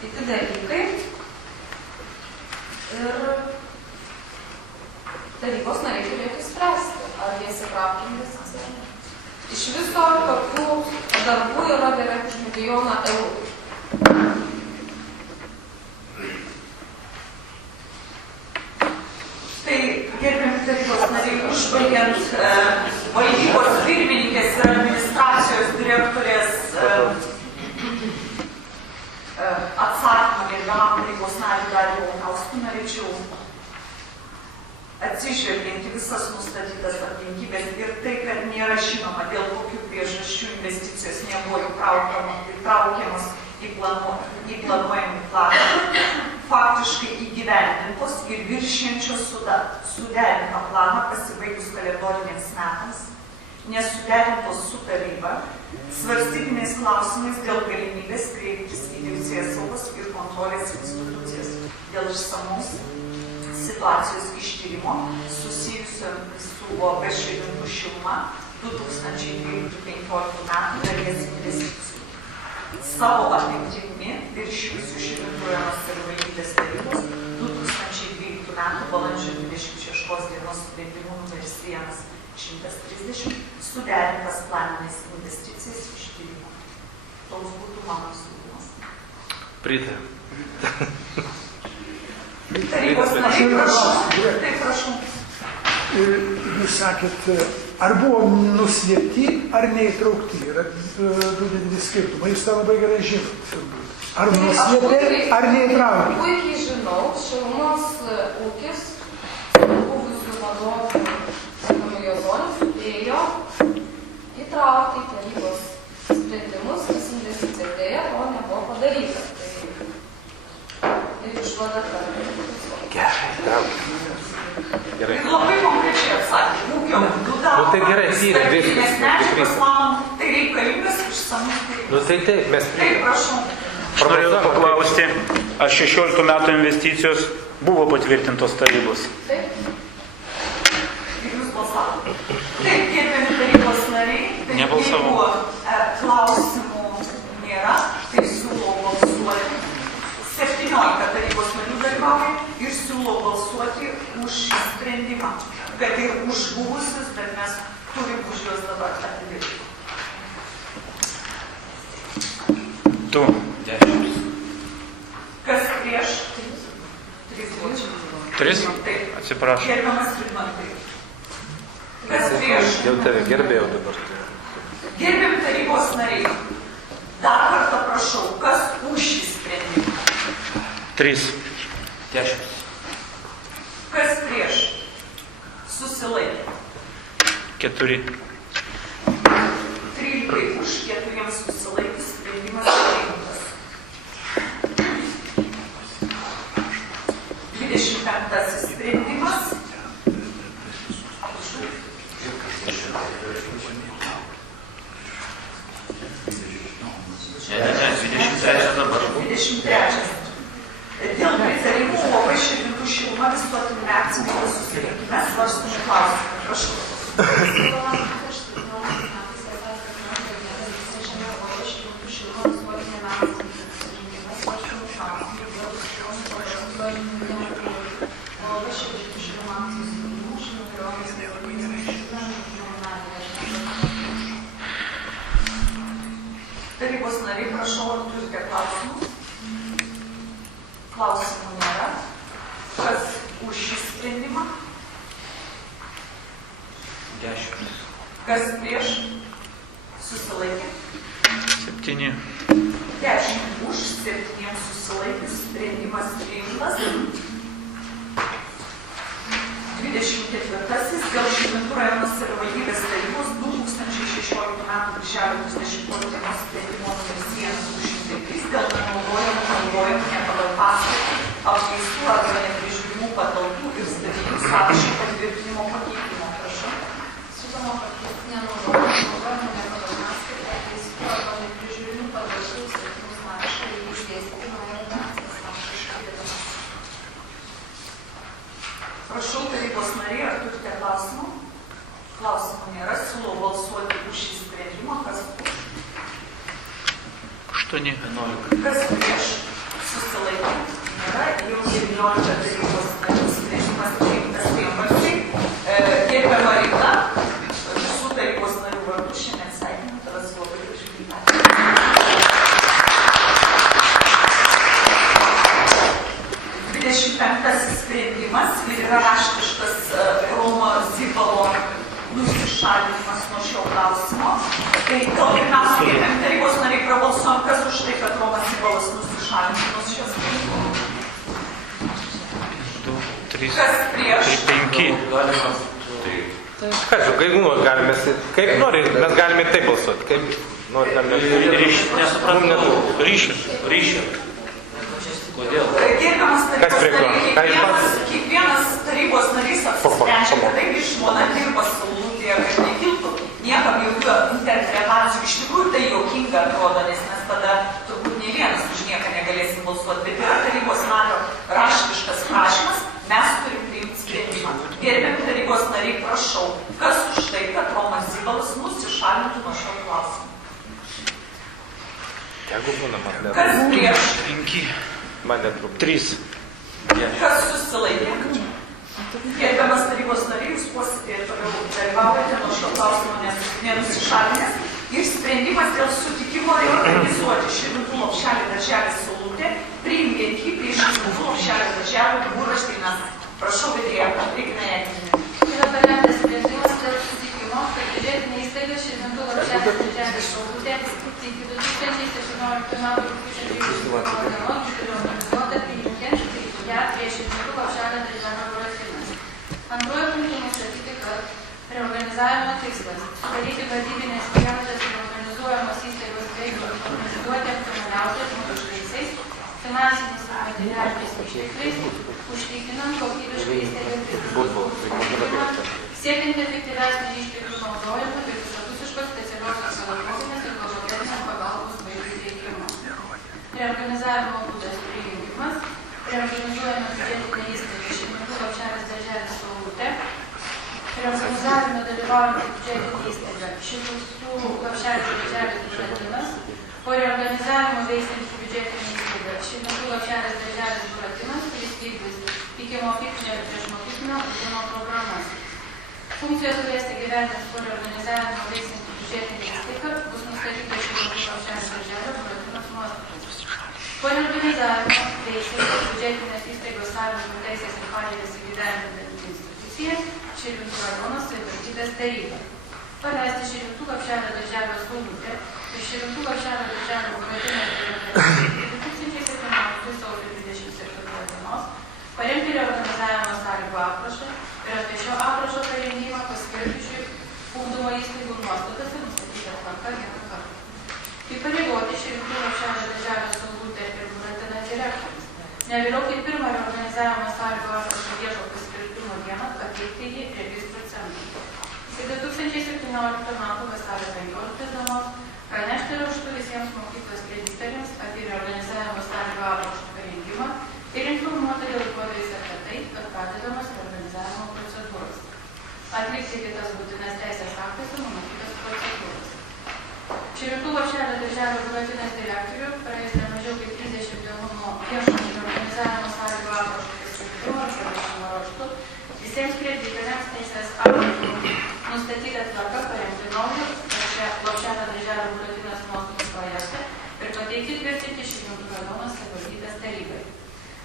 kiti dalykai. Ir tarybos nariai turėtų spręsti, ar jie įsitraukia investiciją. Iš viso tokių darbų yra beveik už 1 milijoną eurų. Tai, gerbiami tarybos nariai, užbaigiant valdybos pirmininkės ir administracijos direktorės atsakymą gerbiamam tarybos nariui Dariui Lankauskui, norėčiau atsižvelgiant į visas nustatytas aplinkybės ir tai, kad nėra žinoma, dėl kokių priežasčių investicijos nebuvo įtraukiamas į planuojamį planą, faktiškai įgyvendintos ir viršiančios suderintą planą pasibaigus kalendoriniams metams, nesuderintos su taryba, svarstytiniais klausimais dėl galimybės kreiptis į teisėsaugos ir kontrolės institucijas dėl išsamaus situacijos ištyrimo susijusio su UAB Širvintų šiluma 2012-2015 metų dalies investicijų. Savo apimtimi viršijusių Širvintų rajono savivaldybės tarybos 2012 metų balandžio 26 dienos sprendimu numeris 130 suderintas planinės investicijas ištyrimo. Toks būtų mano siūlymas. Pritariu. Tarybos nariai, prašau. Taip, prašau. Jūs sakėt, ar buvo nuslėpti, ar neįtraukti. Yra du dideli skirtumai. Jūs tą labai gerai žinot. Ar nuslėpti, ar neįtraukti. Puikiai žinau, šilumos ūkis buvusių vadovų Jozonis sudėjo įtraukti į tarybos sprendimus, tas investicijas dėja, to nebuvo padaryta. Ir išvada, kad Gerai. Labai konkrečiai atsakė, ūkio būdu daro. Tai gerai, tyrim, viskas. Nes medžiagas, manom, tai reikalingas išsamus tyrimas. Tai taip, mes Taip, prašau. Aš norėjau paklausti, ar 16 metų investicijos buvo patvirtintos tarybos? taip. Ir jūs balsavote. Taip, gerbiami tarybos nariai, tai Nebalsavau. jeigu klausimų nėra, tai siūlau balsuoti. 17 tarybos narių dalyvauja ir siūlau balsuoti už šį sprendimą. Kad ir už buvusius, bet mes turim už juos dabar atidirbti. 2. 10. Kas prieš? 3 žodžiai. 3? Taip. Atsiprašau. Gerbiamas Vidmantai. Kas prieš? Jau tave gerbėjau dabar. Gerbiami tarybos nariai, dar kartą prašau, kas už šį sprendimą? 3. 10. Kas prieš? Susilaikė. 4. 13 už 4 susilaikius sprendimas priimtas. 25 sprendimas. dabar. 23. Dėl pritarimų UAB Širvintų šiluma visuotiniame akcininkų susirinkime svarstomų klausimų. Prašau. Tarybos nariai, prašau, ar turite klausimų? Klausimų nėra. Kas už šį sprendimą? 10. Kas prieš? Susilaikė. 7. 10 už 7 susilaikius sprendimas priimtas. 24. Dėl Širvintų rajono savivaldybės tarybos 2016 m. birželio 30 dienos sprendimo numeris 103 dėl nenaudojamų ne pagal paskirtį apkeistų arba neprižiūrimų patalpų ir statinių sąrašo patvirtinimo pakeitimo. Prašau. Siūloma pakeisti nenaudojamų ne pagal paskirtį apkeistų arba neprižiūrimų patalpų ir statinių sąrašą ir išdėstyti naują redakciją sąrašą išpildymą. Prašau, tarybos nariai, ar turite klausimų? Klausimų nėra, siūlau balsuoti už šį sprendimą. Kas už? 8. 11. Kas prieš? Susilaikė. Nėra, jau 19 tarybos narių sprendimas priimtas vienbalsiai. Tai gal pirmiausia, gerbiami tarybos nariai, prabalsuojam, kas už tai, kad Romas Sibalas nusišalintų nuo šios tarybos. 2, 3, Kas prieš? 5. Ką žinau, jeigu galime, kaip nori, mes galime ir taip balsuoti. Kaip nori, galime. Nesuprantu. Ryšio. Kodėl? Gerbiamas Kas prie ko? kiekvienas tarybos narys apsisprendžia, kadangi žmona dirba saulutėje, kad nekiltų niekam jokių interpretacijų. Iš tikrųjų tai juokinga atrodo, nes mes tada turbūt ne vienas už nieką negalėsim balsuoti, bet yra tarybos nario raštiškas prašymas, mes turim priimti sprendimą. Gerbiami tarybos nariai, prašau, kas už tai, kad Romas Sibalas nusišalintų nuo šio klausimo? Jeigu būna, Kas prieš? 5. man netrūksta. 3. Kas susilaikė? Gerbiamas tarybos nariai, jūs posėdėje toliau dalyvaujate nuo šio klausimo nenusišalinęs ir sprendimas dėl sutikimo reorganizuoti Širvintų lopšelį darželį Saulutė, priimant jį prie Širvintų lopšelį darželį Būraštinas. Prašau, vedėja, Regina Jakinė. Yra parengtas sprendimas dėl sutikimo, kad biudžetinė įstaiga Širvintų lopšelį darželį Saulutė iki 2017 m. rugpjūčio 30 dienos turi organizuota priimant ją prie Širvintų lopšelio darželio Būraštinas. Antruoju punktu nustatyti, kad reorganizavimo tikslas – sudaryti vadybinės prielaidas ir organizuojamos įstaigos veiklą organizuoti optimaliausiais žmogiškaisiais, finansiniais ir materialiniais ištekliais, užtikrinant kokybišką įstaigą pritraukimą, siekiant efektyvesnį išteklių naudojimą ir visapusiškos specialiosios pedagoginės ir logopetinės pagalbos vaikui teikimo. Reorganizavimo būdas prijungimas, reorganizuojama biudžetinė įstaiga Širvintų lopšelis darželis Saulutė, reorganizavime dalyvaujant biudžetinė įstaiga Širvintų lopšelis darželis Būraštinas, po reorganizavimo veikianti biudžetinė įstaiga Širvintų lopšelis darželis Būraštinas, kuris vykdys iki mokyklinio ir priešmokyklinio ugdymo programas. Funkcijos turės įgyvendinti po reorganizavimo veikianti biudžetinė įstaiga bus nustatyta Širvintų lopšelis darželio Būraštinas nuostatos. Po reorganizavimo veikianti biudžetinės įstaigos savininkų teisės ir pareigas įgyvendinanti institucija Širvintų rajono savivaldybės taryba. Paleisti Širvintų lopšelio darželio Saulutė ir Širvintų lopšelio darželio Būraštinas iki 2017 sausio 27 dienos, parengti reorganizavimo sąlygų aprašą ir apie šio aprašo parengimą paskirti ugdymo įstaigų nuostatas ir nustatytą tvarką vieną kartą. Įpareigoti Širvintų lopšelio darželio Saulutė ir Būraštiną direktorius. Ne vėliau kaip pirmą reorganizavimo sąlygų aprašo viešo paskelbimo dieną pateikti jį registrų centrui. Iki 2017 m. vasario 15 dienos pranešti raštu visiems mokyklos kreditoriams apie reorganizavimo sąlygų aprašo parengimą ir informuoti darbuotojus apie tai, kad pradedamas reorganizavimo procedūros. Atlikti kitas būtinas teisės aktais numatytas procedūras. Širvintų lopšelio darželio Būraštinas direktorių praėjus ne mažiau kaip 30 dienų nuo viešo reorganizavimo sąlygų aprašo paskelbimo ar pranešimo raštu visiems kreditoriams teisės aktų nustatyta tvarka parengti naują lopšelio darželio Būraštinas nuostatų projektą ir pateikti tvirtinti Širvintų rajono savivaldybės tarybai.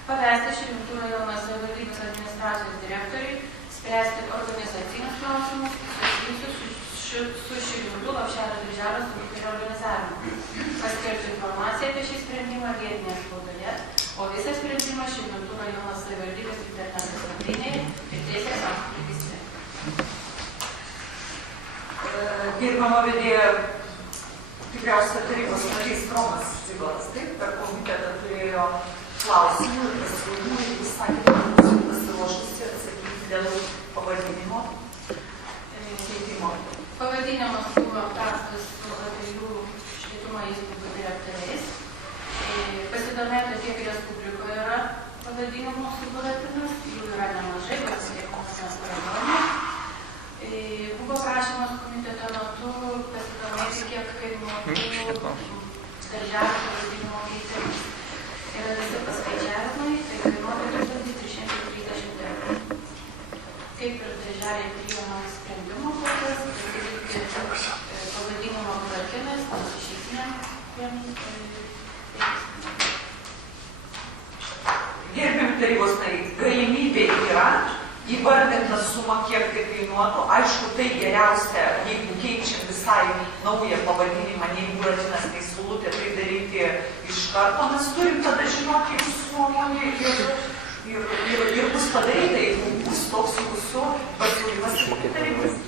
Pavesti Širvintų rajono savivaldybės administracijos direktoriui spręsti organizacinius klausimus susijusius su Širvintų lopšelio darželio Saulutė organizavimu. Paskelbti informaciją apie šį sprendimą vietinėje spaudoje, o visą sprendimą Širvintų rajono savivaldybės interneto svetainėje ir teisės aktų registre. Gerbiama vedėja, tikriausiai tarybos narys Romas Sibalas, taip, per komitetą turėjo klausimų ir pasiūlymų ir jis sakė, kad bus pasiruošusi atsakyti dėl pavadinimo keitimo. Pavadinimas buvo aptartas su abiejų švietimo įstaigų direktoriais. Pasidomėta, kiek Respublikoje yra pavadinimų su Būraštinas, jų yra nemažai, bet kiek mes parodome. Buvo prašymas komiteto metu pasidomėti, kiek kainuotų darželio pavadinimo keitimas. Yra visi paskaičiavimai, tai kainuotų 1330 eurų. Kaip ir darželiai priima sprendimo kodas, pavadinimo Būraštinas, nes išeitiniam Gerbiami tarybos nariai, galimybė yra įvardinta suma, kiek tai kainuotų. Aišku, tai geriausia, jeigu keičiam visai naują pavadinimą, nei Buratinas, nei Saulutė, tai daryti iš karto. Mes turim tada žinoti jūsų nuomonę ir bus padaryta, jeigu bus toks jūsų pasiūlymas ir tarybos.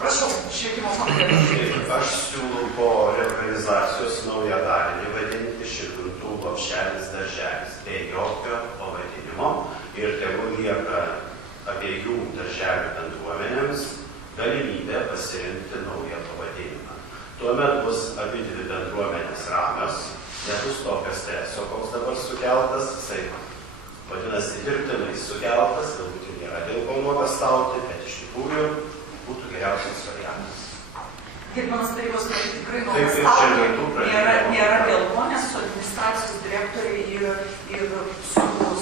Prašau, švietimo komiteto. Aš siūlau po reorganizacijos naują darinį vadinti Širvintų lopšelis darželis. Tai jokio pavadinimo ir tegul lieka abiejų darželių bendruomenėms galimybė pasirinkti naują pavadinimą. Tuomet bus abidvi bendruomenės ramios, nebus tokio streso, koks dabar sukeltas, jisai vadinasi dirbtinai sukeltas, galbūt ir nėra dėl ko nuogąstauti, bet iš tikrųjų būtų geriausias variantas. Gerbiamas tarybos nariai, tikrai nuogąstauti nėra dėl ko, nes su administracijos direktoriai ir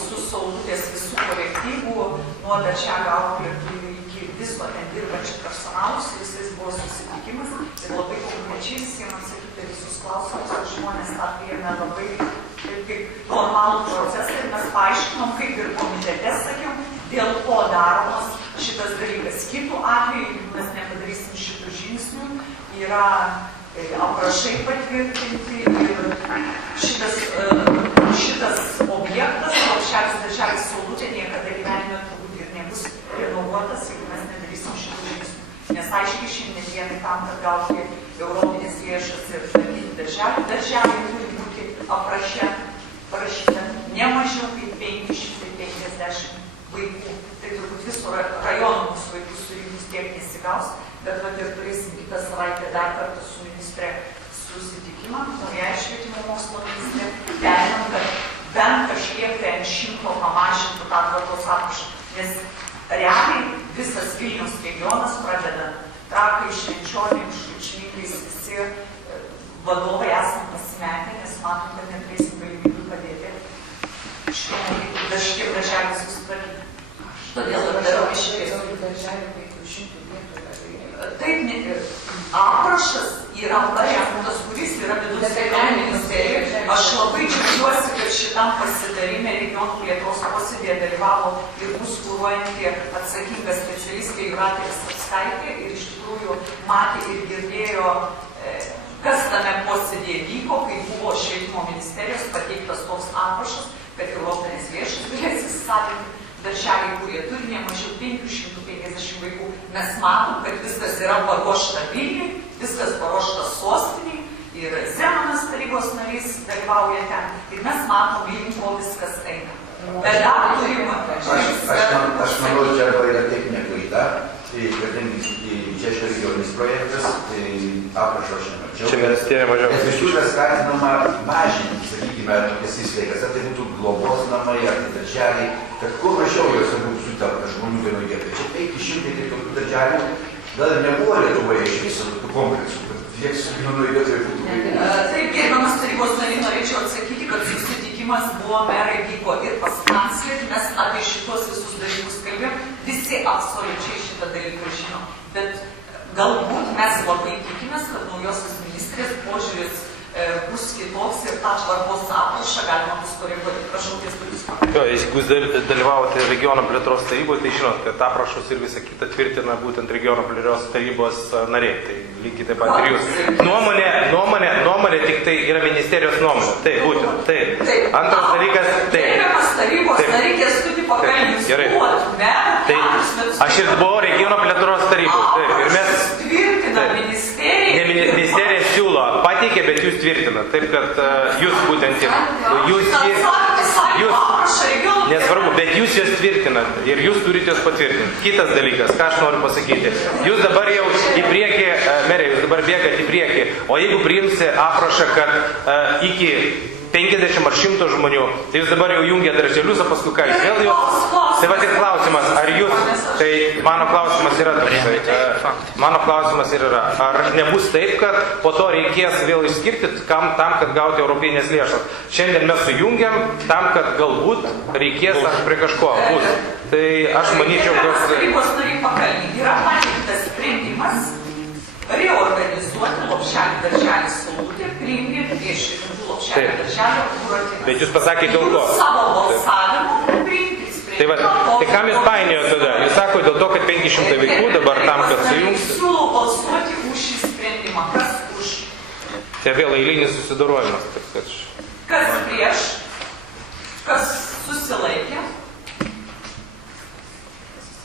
su Saulutės visų kolektyvų, nuo darželio auklėtojų iki viso ten dirbančių personalus, visais buvo susitikimas ir labai konkrečiai visiems atsakyti visus klausimus, ir žmonės tą priėmė labai kaip normalų procesą ir mes paaiškinom, kaip ir komitete sakiau, dėl ko daromas šitas dalykas. Kitų atveju, jeigu mes nepadarysim šitų žingsnių, yra aprašai patvirtinti ir šitas objektas, lopšelis darželis Saulutė, niekada gyvenime turbūt ir nebus renovuotas, jeigu mes nedarysim šitų žingsnių. Nes aiškiai šiandien dienai tam, kad gauti europinės lėšas ir tvarkyti darželį turi būti aprašę parašyta ne mažiau kaip 550 vaikų. Tai turbūt viso rajono mūsų vaikų surinkus tiek nesigaus, bet ir turėsim kitą savaitę dar kartą su ministre susitikimą, naujai švietimo mokslo ministre, derinam, kad bent kažkiek tai ant 100 pamažintų tą tvarkos aprašą, nes realiai visas Vilniaus regionas pradeda Trakai, Švenčioniai, Šalčininkais, visi vadovai esam pasimetę, nes matom, kad neturėsim galimybių padėti šiek darželius susitvarkyti. Todėl ir darau išvėsiu. Taip, aprašas yra parengtas, kuris yra vidaus reikalų ministerijoje. Aš labai džiaugiuosi, kad šitam pasidarime regionų plėtros posėdėje dalyvavo ir bus kuruojanti atsakinga specialistė Jūratė Visockaitė ir iš tikrųjų matė ir girdėjo, kas tame posėdėje vyko, kai buvo švietimo ministerijos pateiktas toks aprašas, kad europinės lėšas galės įsisavinti darželiai, kurie turi ne mažiau 550 vaikų. Mes matom, kad viskas yra paruošta Vilniui, viskas paruošta sostiniai ir Zenonas tarybos narys dalyvauja ten. Ir mes matom, link ko viskas eina. Bet dar turim... Aš manau, čia yra techninė klaida, kadangi čia šitas regioninis projektas, aprašo aš nemačiau. Čia ministerija mažiau. Nes iš tikrųjų skatinama mažinti, sakykime, tokias įstaigas, ar tai būtų globos namai, ar tai darželiai, kad kuo mažiau juose būtų sutelkta žmonių vienoje vietoje. Čia 500 tai tokių darželių, gal ir nebuvo Lietuvoje iš viso tokių kompleksų, kad tiek su vienoje vietoje būtų. Taip, gerbiamas tarybos nariai, norėčiau atsakyti, kad susitikimas buvo, merai vyko ir pas kanclerį, mes apie šitos visus dalykus kalbėjom, visi absoliučiai šitą dalyką žino, bet galbūt mes labai tikimės, kad naujosios ministrės požiūris bus kitoks ir tą tvarkos aprašą galima bus koreguoti. Prašau, Kęstutis. Jeigu jūs dalyvavote regiono plėtros taryboje, tai žinot, kad aprašus ir visą kitą tvirtina būtent regiono plėtros tarybos nariai. Tai lygiai taip pat ir jūs. Nuomonė tik tai yra ministerijos nuomonė. Taip, būtent. Taip. Antras dalykas. Gerbiamas tarybos nariai, Kęstutį Pakalnis. Gerai. Aš ir buvau regiono plėtros tarybos. Taip. Ir mes tvirtina ministerija. Ne ministerija siūlo, pateikė, bet jūs tvirtina. Taip, kad jūs būtent nesvarbu, bet jūs juos tvirtinat ir jūs turite juos patvirtinti. Kitas dalykas, ką aš noriu pasakyti. Jūs dabar jau į priekį, merė, jūs dabar bėgat į priekį, o jeigu priimsi aprašą, kad iki 50 ar 100 žmonių, tai jūs dabar jau jungia darželius, o paskui ką jūs vėl jau... Tai va tik klausimas, ar jūs... Tai mano klausimas yra toks. Mano klausimas yra, ar nebus taip, kad po to reikės vėl išskirti tam, kad gauti europinės lėšas. Šiandien mes sujungiam tam, kad galbūt reikės ar prie kažko bus. Tai aš manyčiau, kad... Tarybos nariai Pakalnį yra pateiktas sprendimas reorganizuoti lopšelį darželį Saulutė, priimti prieš lopšelį darželį Buratinas. Bet jūs pasakėte dėl ko? Savo balsavimu priimti sprendimą. Tai kam jūs painiojo tada? Jūs sako, dėl to, kad 500 vaikų dabar tam, kad sujungs. Siūlau balsuoti už šį sprendimą. Kas už? Tai vėl eilinis susidorojimas. Kas prieš? Kas susilaikė?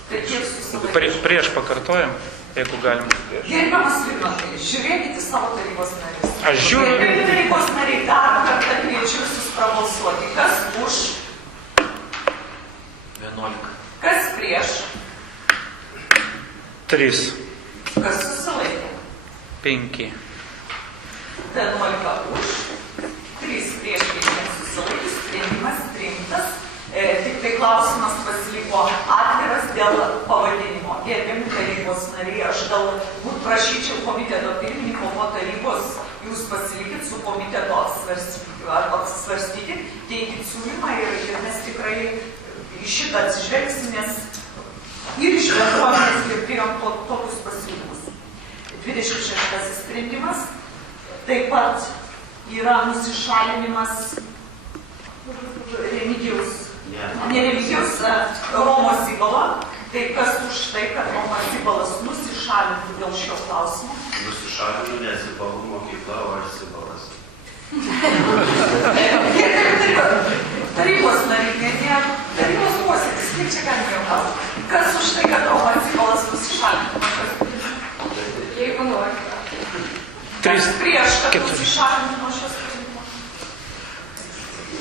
Tai kiek susilaikė? Prieš pakartojam, jeigu galim. Gerbiamas Vidmantai, žiūrėkite savo tarybos narius. Aš žiūriu. Gerbiami tarybos nariai, dar kartą kviečiu visus prabalsuoti. Kas už? 11. Kas prieš? 3, Kas susilaikė? 5. 11 už, 3 prieš, 5 susilaikius, sprendimas priimtas. Tik tai klausimas pasiliko atviras dėl pavadinimo. Gerbiami tarybos nariai, aš galbūt prašyčiau komiteto pirmininko po tarybos, jūs pasilikit su komiteto apsvarstykit, teikit siūlymą ir mes tikrai į šitą atsižvelgsim, nes ir iš bendruomenės girdėjom tokius pasiūlymus. 26 sprendimas. Taip pat yra nusišalinimas Romos Zibalo. Tai kas už tai, kad Romas Zibalas nusišalintų dėl šio klausimo? Nusišalinu, ne Zibalų mokykla, o aš Zibalas. Tarybos nariai, tarybos posėdis, kaip čia galime jau kalbėti? Kas už tai, kad Romas Zibalas nusišalintų? Jeigu nori. Kas prieš, kad nusišalintų nuo šios sprendimo?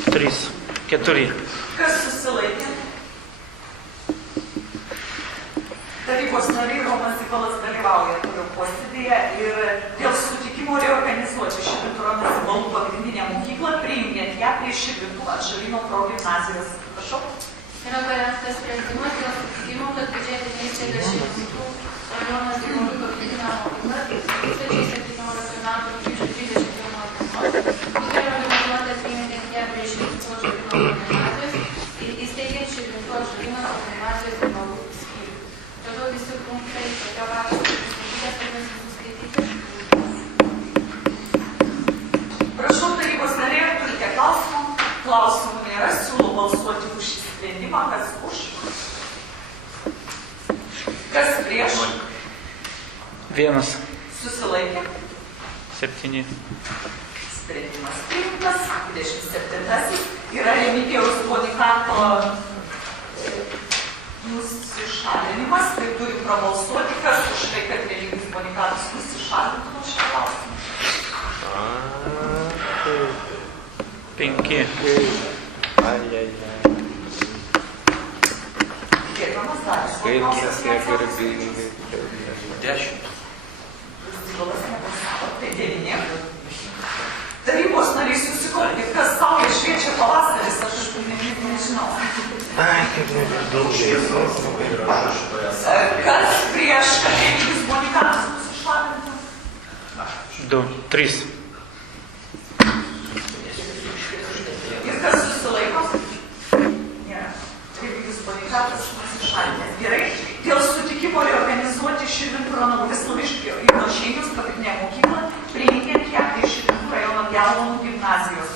3, 4. Kas susilaikė? Tarybos nariai Romas Zibalas dalyvauja toliau posėdėje ir dėl sutikimo reorganizuoti Širvintų Zibalų pagrindinę mokyklą, priimant ją prie Širvintų Atžalyno progimnazijos. Prašau. Yra parengtas sprendimas dėl sutikimo, kad biudžetinė įstaiga Širvintų rajono Zibalų pagrindinė mokykla 2017 metų rugpjūčio 31 dienos būtų reorganizuota priimant ją prie Širvintų Atžalyno progimnazijos ir įsteigiant Širvintų Atžalyno progimnazijos Zibalų skyrių. Toliau visi punktai tokio rašto pristatykės, kad mes suskaityti. Prašau, tarybos nariai, ar turite klausimų? Klausimų nėra, siūlau balsuoti už šį sprendimą. Kas už? Kas prieš? 1, Susilaikė? 7. Sprendimas priimtas. 27. Yra Remigijaus Bonikato nusišalinimas. Tai turi prabalsuoti. Kas už tai, kad Remigijus Bonikatas nusišalintų nuo šio klausimo? 5. Gerbiamas Darius. Kaip klausimas negarbingai. 10. Zibalas nebalsavo. Tai 9. Tarybos nariai susikolkit, kas saulė šviečia pavasaris, aš nežinau. Ai, kaip nebedaug. Kas prieš, kad Remigijus Bonikatas nusišalintų? 2, 3. Ir kas susilaiko? Nėra. Remigijus Bonikatas nusišalinęs. Gerai. Dėl sutikimo reorganizuoti Širvintų rajono Visloviškio Jono šeimos pagrindinę mokyklą, priimant ją prie Širvintų rajono Gelvonų gimnazijos.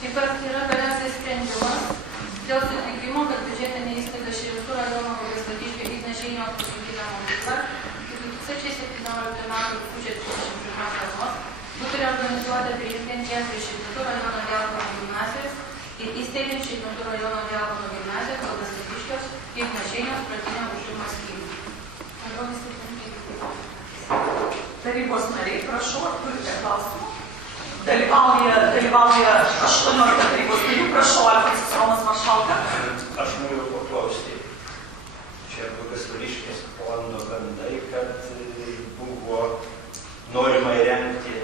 Taip pat yra parengtas sprendimas dėl sutikimo, kad biudžetinė įstaiga Širvintų rajono Visloviškio Jono šeimos pagrindinė mokykla 2017 metų rugpjūčio 31 dienos būtų reorganizuota priimant ją prie Širvintų rajono Gelvonų gimnazijos ir įsteigiant Širvintų rajono Gelvonų gimnazijos Visloviškio Jono šeimos pradinio ugdymo skyrių. Tarybos nariai, prašau, ar turite klausimų? Dalyvauja 18 tarybos narių, prašau, Alfonsas Romas Maršalka. Aš noriu paklausti, čia Visloviškės plano gandai, kad buvo norima įrengti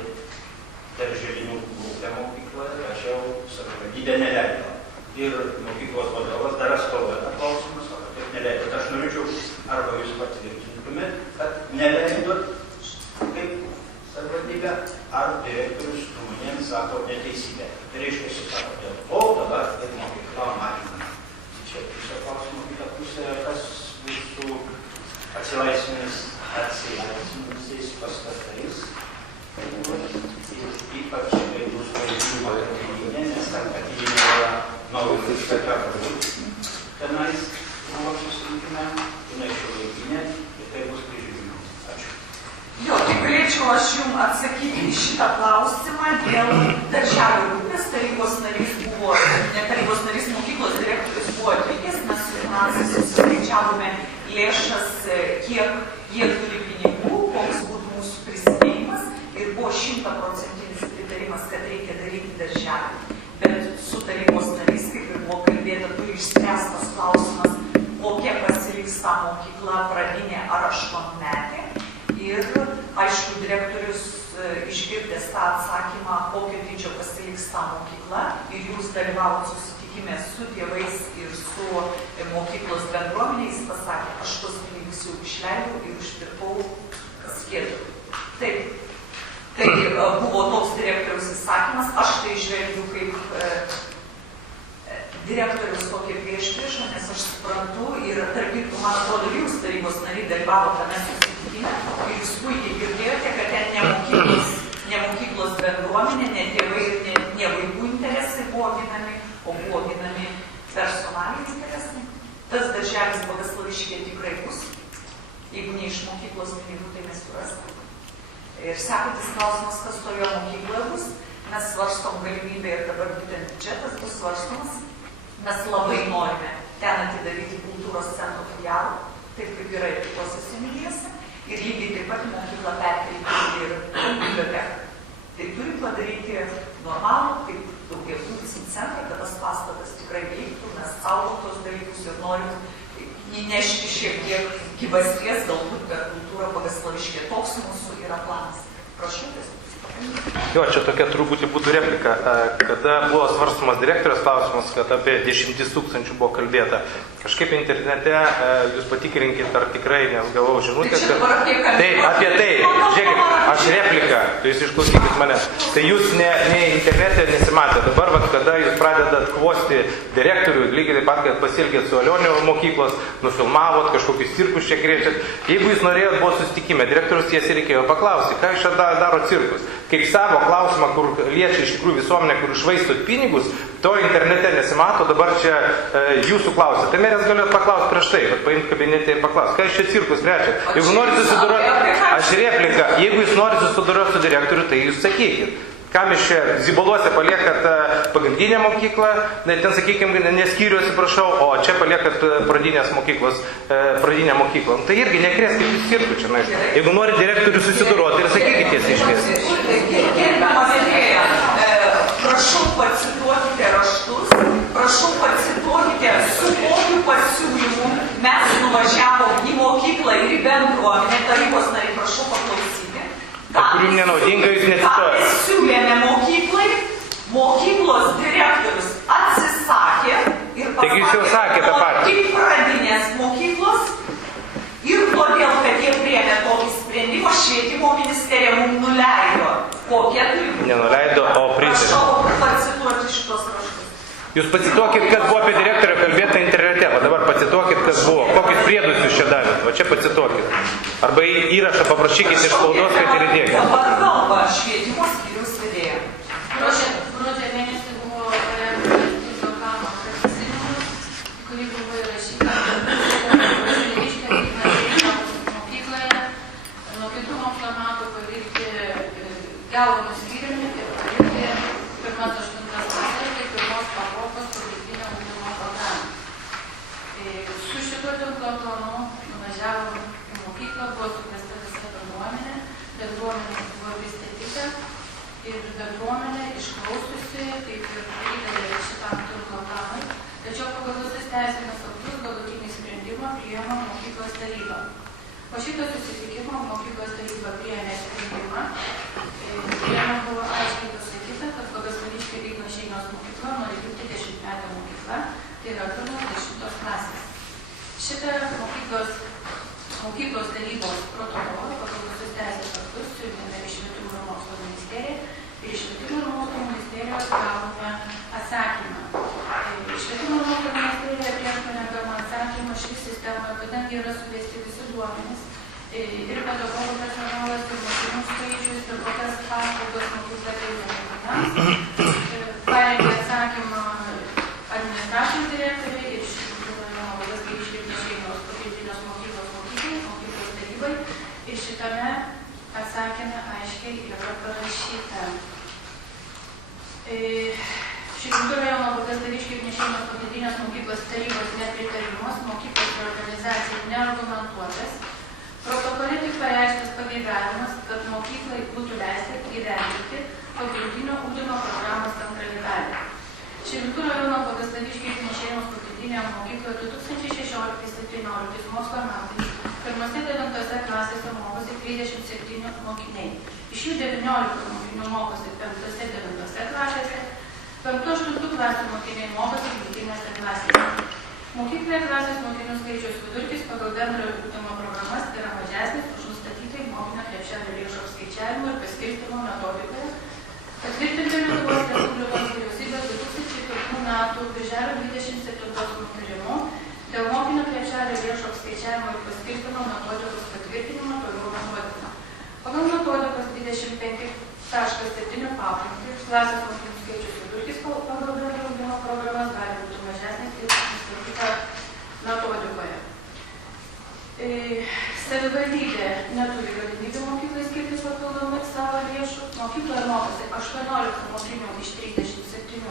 darželinių grupę mokykloje, aš jau savivaldybė neleido. Ir mokyklos vadovas dar atstovauja tą klausimą, sako, taip neleidot. Aš norėčiau, arba jūs patvirtintumėt, kad neleidot kaip savivaldybė, ar direktorius žmonėms sako neteisybę. Tai reiškia, jis sako, dėl to dabar kaip mokykla mažinama. Čia šio klausimo kita pusė, kas mūsų atsilaisvinusiais pastatais. Ir ypač, kai bus vaidinimo katilinė, nes ta katilinė yra naujas spektaklis. Tenai norėčiau aš jums atsakyti į šitą klausimą dėl darželio grupės. Tarybos narys buvo, ne tarybos narys, mokyklos direktorius buvo atvykęs, mes su finansais susiskaičiavome lėšas, kiek jie turi pinigų, koks būtų mūsų prisidėjimas ir buvo 100% pritarimas, kad reikia daryti darželį. Bet su tarybos narys, kaip ir buvo kalbėta, turi išspręstas klausimas, kokia pasirinks ta mokykla, pradinė ar 8-metė. Ir, aišku, direktorius išgirdęs tą atsakymą, kokio dydžio pasiliks ta mokykla, ir jūs dalyvavot susitikime su tėvais ir su mokyklos bendruomeniais, pasakė, aš tos pinigus jau išleidau ir užpirkau skėtų. Taip, tai buvo toks direktoriaus įsakymas, aš tai žvelgiu kaip direktoriaus tokia priešpriešą, nes aš suprantu ir, tarp kitko, man atrodo, jūs tarybos nariai dalyvavo tame susitikime ir jūs puikiai girdėjote, kad ten ne mokyklos bendruomenė, ne tėvai ir ne vaikų interesai buvo ginami, o buvo ginami personaliniai interesai. Tas darželis Bogaslaviškyje tikrai bus. Jeigu ne iš mokyklos pinigų, tai mes surasime. Ir sekantis klausimas, kas toje mokykloje bus, mes svarstom galimybę ir dabar būtent biudžetas bus svarstomas. Mes labai norime ten atidaryti kultūros centro filialą, taip kaip yra ir kitose seniūnijose, ir lygiai taip pat mokyklą perkelti ir biblioteką. Tai turim padaryti normalų, kaip daugiafunkcinį centrą, kad tas pastatas tikrai veiktų, mes saugom tos dalykus ir norim įnešti šiek tiek gyvasties, galbūt per kultūrą Bogaslaviškyje. Toks mūsų yra planas. Prašau, tiesiog. Jo, čia tokia truputį būtų replika. Kada buvo svarstamas direktorius klausimas, kad apie 10 000 buvo kalbėta. Kažkaip internete jūs patikrinkit, ar tikrai, nes gavau žinutę, kad... Taip, apie tai, žiūrėkit, aš replika, tai jūs išklausykit mane. Tai jūs ne internete nesimatė. Dabar, kada jūs pradedat kvosti direktorių, lygiai taip pat, kad pasilgėt su Alionio mokyklos, nufilmavot, kažkokius cirkus čia kriečiat. Jeigu jūs norėjot, buvo susitikime, direktorius tiesiai reikėjo paklausti, ką jūs čia daro cirkus. Kaip savo klausimą, kur liečia iš tikrųjų visuomenę, kur išvaistot pinigus, to internete nesimato, dabar čia jūsų klausia. Tai merės galėjot paklausti prieš tai, bet paimti kabinetę ir paklausti, ką iš čia cirkus rečiat. Jeigu norite susiduroti, aš replika, jeigu jūs norite susiduroti su direktoriu, tai jūs sakykit. Kam iš čia Zibaluose paliekat pagrindinę mokyklą, ten, sakykime, neskyriuosi, prašau, o čia paliekat pradinės mokyklos, pradinę mokyklą. Tai irgi nekrėskit jūs cirkų čia, na. Jeigu nori direktorių susiduroti ir sakykit tiesiai išviesiai. Gerbiama vedėja, prašau pacituokite raštus, prašau pacituokite, su kokiu pasiūlymu mes nuvažiavom į mokyklą ir į bendruomenę, tarybos nariai, prašau paklausyti. Kurių nenaudinga jūs necituojate. Ką siūlėme mokyklai, mokyklos direktorius atsisakė ir pasakė, tik pradinės mokyklos ir todėl, kad jie priėmė tokį sprendimą, švietimo ministerija mums nuleido. Kokie turi būti? Nenuleido, o pritarė. Prašau pacituoti šitos raštus. Jūs pacituokit, kas buvo apie direktorių kalbėta internete, o dabar pacituokit, kas buvo. Kokius priedus jūs čia davėt, o čia pacituokit. Arba įrašą paprašykit iš spaudos, kad ir įdėkit. Dabar kalba švietimo skyriaus vedėja. Gruodžio mėnesį buvo parengtas programa pasirinktas, kurį buvo įrašyta mokykloje nuo kitų mokslo metų palikti galvą nuskyrimį ir palikti pirmas 8 klasės, tai pirmos pakopos pagrindinio ugdymo programą. Su šituo tinklo planu nuvažiavom į mokyklą, buvo sukviesta visa bendruomenė buvo pristatyta ir bendruomenė išklausiusi, kaip ir pritarė šitam tinklo planui, tačiau pagal visus teisinius aktus galutinį sprendimą priėmė mokyklos taryba. Po šito susitikimo mokyklos taryba priėmė sprendimą, kuriame buvo aiškiai pasakyta, kad Bogaslaviškyje Igno šeimos mokykla nori būti 10-metė mokykla, tai yra pirmos 10 klasės. Šitą mokyklos tarybos protokolą pagal visus teisės aktus siūlėme iš Švietimo ir mokslo ministeriją ir iš Švietimo ir mokslo ministerijos gavome atsakymą. Švietimo ir mokslo ministerija prieš mane gavome atsakymą šį sistemą, kadangi yra suvesti visi duomenys ir pedagogų personalas, ir mokinių skaičius, ir kokias paslaugas mokykla teikia mokiniams. Parengė atsakymą administracijos direktoriai ir ir šitame atsakyme aiškiai yra parašyta. Širvintų rajono Bogastariškių ir Nešėjinos pagrindinės mokyklos tarybos nepritarimas mokyklos reorganizacijai neargumentuotas. Protokole tik pareišktas pageidavimas, kad mokyklai būtų leista įgyvendinti pagrindinio ugdymo programos antrąją dalį. Širvintų rajono Bogastariškių ir Nešėjinos pagrindinėje mokykloje 2016-2017 mokslo metais pirmose 9 klasėse mokosi 37 mokiniai. Iš jų 19 mokinių mokosi 5-9 klasėse, 5-8 klasių mokiniai mokosi vidutinėse klasėse. Mokykloje klasės mokinių skaičiaus vidurkis pagal bendrojo ugdymo programas yra mažesnis už nustatytai mokinio krepšelio lėšų apskaičiavimo ir paskirstymo metodikoje, patvirtinta Lietuvos Respublikos vyriausybės 2001 metų birželio 27 nutarimu dėl mokinio krepšelio lėšų apskaičiavimo ir paskirstymo metodikos patvirtinimo toliau nurodyta. Pagal metodikos 25.7 paprotį klasės mokinių skaičius vidurkis pagal bendrojo ugdymo programas gali būti mažesnis ir nustatyta metodikoje. Savivaldybė neturi galimybių mokyklai skirti papildomai savo lėšų. Mokykloje mokosi 18 mokinių iš 37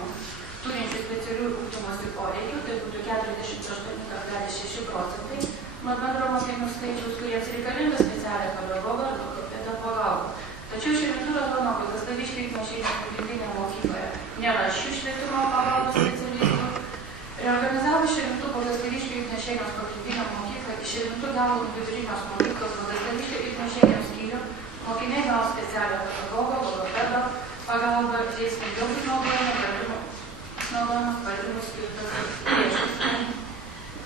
turinčių specialių ugdymosi poreikių, tai būtų 48,6% nuo bendro mokinių skaičiaus, kuriems reikalinga specialią pedagogą ar logopedo pagalbą. Tačiau Širvintų rajono Bogastariškių ir Nešėjinos pagrindinėje mokykloje nėra šių švietimo pagalbos specialistų. Reorganizavus Širvintų Bogastariškių ir Nešėjinos pagrindinę mokyklą iš Širvintų Gavalų vidurinės mokyklos Bogastariškių ir Nešėjinos skyrių mokiniai gaus specialią pedagogą, logopedo pagalbą, veiksmingiau bus naudojamas valdymui skirtas lėšas.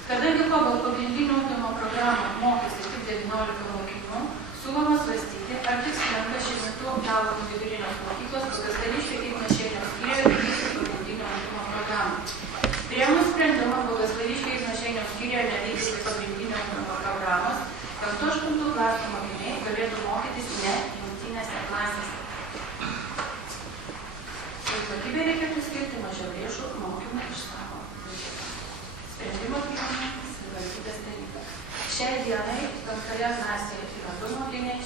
Kadangi pagal pagrindinio ugdymo programą mokėsi tik 19 mokinių, siūloma svarstyti, ar tikslinga Širvintų Gavalų vidurinės mokyklos Bogastariškių ir Nešėjinos skyriuje vykdyti pagrindinio ugdymo programą. Priėmus sprendimą Bogastariškių ir Nešėjinos skyriuje nevykdyti pagrindinio ugdymo programos, 5-8 klasių mokiniai galėtų mokytis ne jungtinėse klasėse. Savivaldybei reikėtų skirti mažiau lėšų mokymui iš savo biudžeto. Sprendimo priėmė savivaldybės taryba. Šiai dienai 5 klasėje yra 2 mokiniai, 6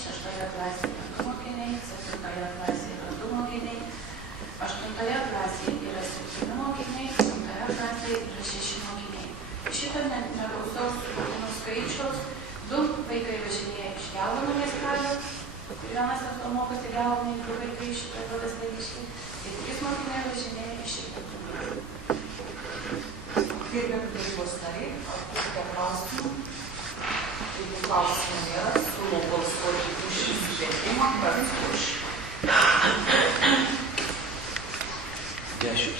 klasėje yra 2 mokiniai, 7 klasėje yra 2 mokiniai, 8 klasėje yra 7 mokiniai, 7 klasėje yra 6 mokiniai. Šito negausaus mokinų skaičiaus 2 vaikai važinėja iš Gelvonų miestelio, vienas mokosi Gelvonai, 2 vaikai iš Bogastariškių ir 3 mokiniai važinėja iš Širvintų. Gerbiami tarybos nariai, ar turite klausimų? Jeigu klausimų nėra, siūlau balsuoti už šį sprendimą, kas už. 10.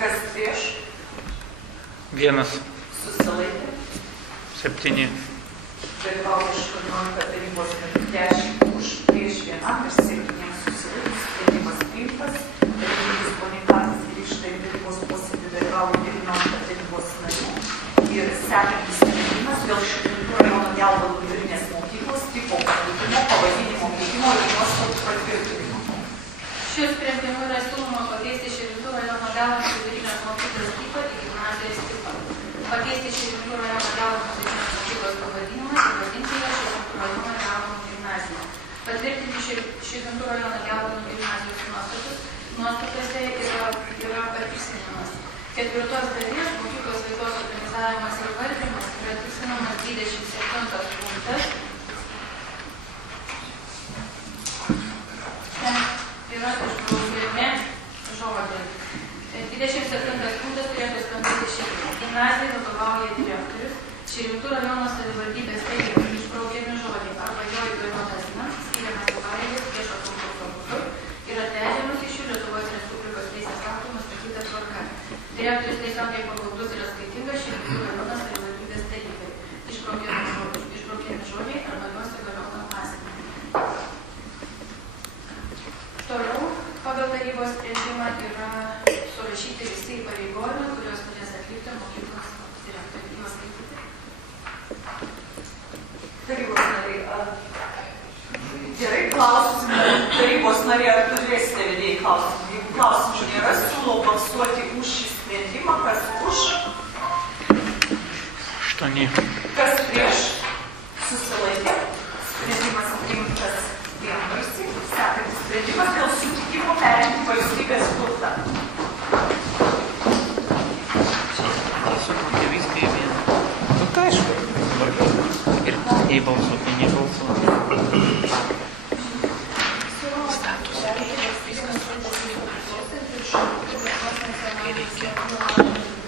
Kas prieš? 1. Susilaikė. 7. Dalyvauja 18 tarybos narių, 10 už, prieš 1 ir 7 susilaikę. Sprendimas priimtas. Tarybos komitetas grįžta į tarybos posėdį, dalyvauja 19 tarybos narių. Ir sekantis sprendimas dėl Širvintų rajono Gelvonų vidurinės mokyklos tipo pakeitimo, pavadinimo keitimo ir nuostatų patvirtinimo. Šiuo sprendimu yra siūloma pakeisti Širvintų rajono Gelvonų vidurinės mokyklos tipą į gimnazijos tipą. Pakeisti Širvintų rajono Gelvonų vidurinės mokyklos pavadinimą ir vadinti ją Širvintų rajono Gelvonų gimnaziją. Patvirtinti Širvintų rajono Gelvonų gimnazijos nuostatose yra patikslinimas. 4 dalies mokyklos veiklos organizavimas ir valdymas yra tikslinamas 27 punktas. Ten yra išbraukiami žodžiai. 27 punktas turėtų skambėti šitaip. Gimnazijai vadovauja direktorius. Širvintų rajono savivaldybės tarybos išbraukiami žodžiai arba jo įgaliotas asmens skiriamas į pareigas viešo konkurso būdu ir atleidžiamas iš jų Lietuvos Respublikos teisės aktų nustatyta tvarka. Direktorius tiesiogiai pavaldus ir atskaitingas Širvintų rajono savivaldybės tarybai. Išbraukiami žodžiai arba juos įgaliotam asmeniui. Toliau pagal tarybos sprendimą yra surašyti visi įpareigojimai, kuriuos turės atlikti mokyklos direktoriai. Juos skaityti. Tarybos nariai, gerai, klausimų. Tarybos nariai, ar turėsite vedėjai klausimų? Jeigu klausimų nėra, siūlau balsuoti už šį sprendimą. Kas už? 8. Kas prieš? Susilaikė. Sprendimas priimtas vienas. Sprendimas dėl sutikimo perimti valstybės turtą. Sumokė viską į vieną. Nu, tai aišku. Ir nei balsų, nei balsų.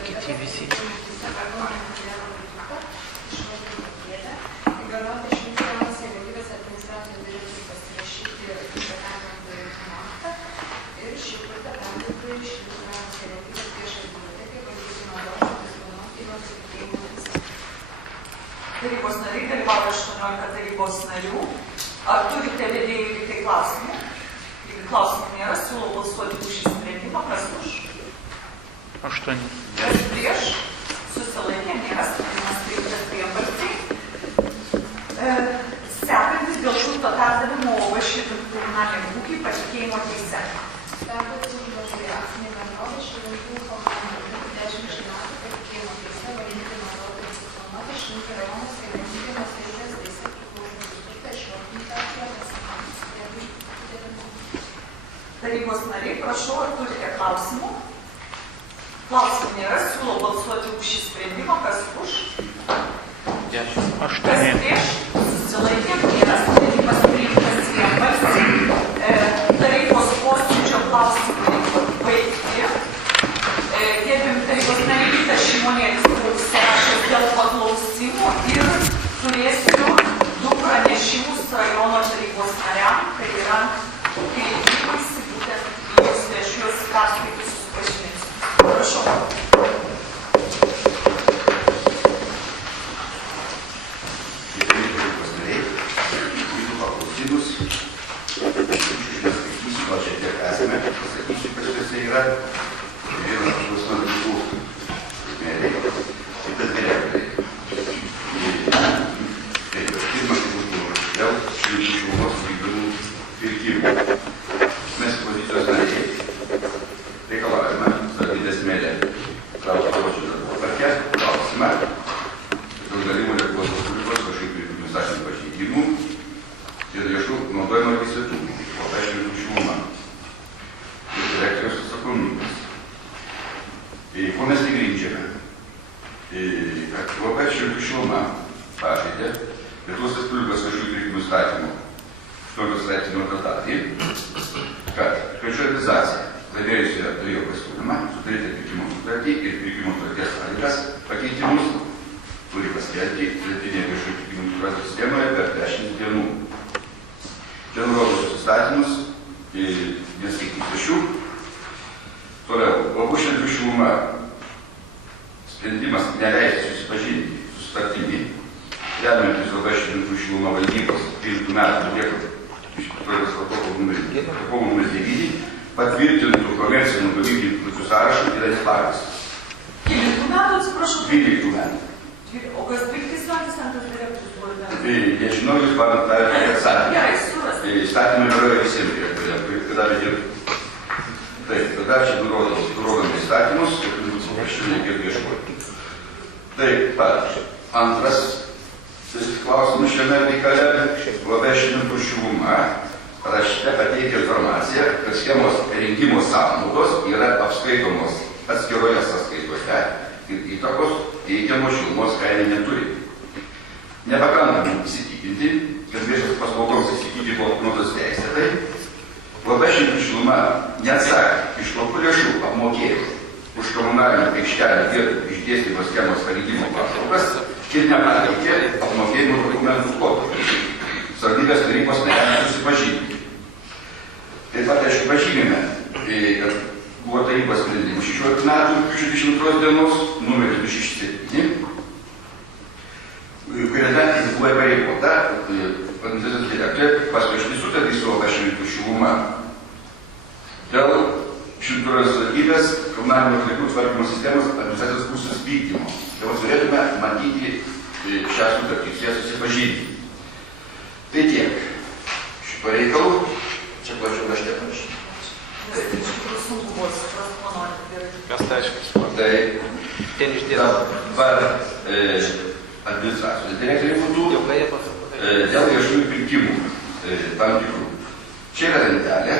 Kiti visi. Tarybos nariai dalyvauja 18 tarybos narių. Ar turite vedėjai liktai klausimų? Jeigu klausimų nėra, siūlau balsuoti už šį sprendimą. Kas už? 8. Kas prieš? Susilaikė, nėra sprendimas priimtas vienbalsiai. Sekantis dėl turto perdavimo Vaišėdų komunaliniam ūkiui patikėjimo teise. Perduoti užduočiai akcinė bendrovė Širvintų komunaliniam ūkiui 10 metų patikėjimo teise valdyti naudoti suplanuoti Šilutės rajono savivaldybės nuosavybės teise priklausantį turtą išvardintą Tarybos nariai, prašau, ar turite klausimų? Klausimų nėra, siūlau balsuoti už šį sprendimą. Kas už? 10. Kas prieš? Susilaikė, nėra sprendimas priimtas vienbalsiai. Tarybos posėdžio klausimai baigti. Gerbiami tarybos nariai, Vytas Šimonytis buvo užsirašęs dėl paklausimų ir turėsiu 2 pranešimus rajono tarybos nariam, tai yra kreipimaisi būtent į jūs svečius perskaitysiu supažinėsiu. Prašau. Mes pozicijos nariai reikalavome savivaldybės merė traukti žodžių darbotvarkę klausimą dėl galimų Lietuvos Respublikos viešųjų pirkimų įstatymų pažeidimų ir lėšų naudojimo teisėtumų, Vabeškelių šiluma ir direktoriaus atsakomybės. Kuo mes tai grindžiame? Kad Vabeškelių šiluma pažeidė Lietuvos Respublikos viešųjų pirkimų įstatymų 8 straipsnio dalį, kad privačioji organizacija laimėjusioje turėjo pasiūlymą sudaryti pirkimo sutartį ir pirkimo sutarties sąlygas pakeitimus turi paskelbti Lietuvos viešųjų pirkimų informacijos sistemoje per 10 dienų. Čia nurodo šios įstatymus, neskaitysiu šių. Toliau, Vabeškelių šiluma sprendimas neleisti susipažinti su sutartimi, remiantis Vabeškelių šiluma valdybos 13 metų liepos protokolų numeris 9 patvirtintų komercinių gamyklų sąrašą yra įsparis. 12 metų, atsiprašau? 12 metų. O kas 12 metais antras direktorius buvo? Nežinau, jūs man tą atsakymą. Gerai, suras. Įstatymai galioja visiems direktoriams, kada dirba. Taip, tada čia nurodome įstatymus, kad paprasčiau reikėtų ieškoti. Taip pat, antras klausimas šiame reikale, Vabeškelių šiluma rašte pateikia informaciją, kad schemos rengimo sąnaudos yra apskaitomos atskiroje sąskaitoje ir įtakos teikiamos šilumos kainai neturi. Nepakankamai įsitikinti, kad viešas paslaugoms įsigyti buvo apnuotos teisėtai, Vabeškelių šiluma neatsakė iš kokių lėšų apmokėjo už komunalinių aikštelių vietų išdėstymo schemos parengimo paslaugas ir nepateikė apmokėjimo dokumentų kodų. Savivaldybės tarybos nariams susipažinti. Taip pat, aišku, pažymime, kad buvo tarybos sprendimas 16 metų, 22 dienos, numeris 267, kuriame buvo įpareigota organizacijos direktorė pasirašyti sutartį su Vabeškelių šiluma dėl Šilutės savivaldybės komunalinių atliekų tvarkymo sistemos administracijos pusės vykdymo. Tai turėtume matyti šią sutartį, su ją susipažinti. Tai tiek. Šito reikalu, čia plačiau rašte parašyti. Mes tai aiškiai. Tai Ten išdėstą. dabar administracijos direktoriai būtų dėl viešųjų pirkimų tam tikrų. Čia yra lentelė,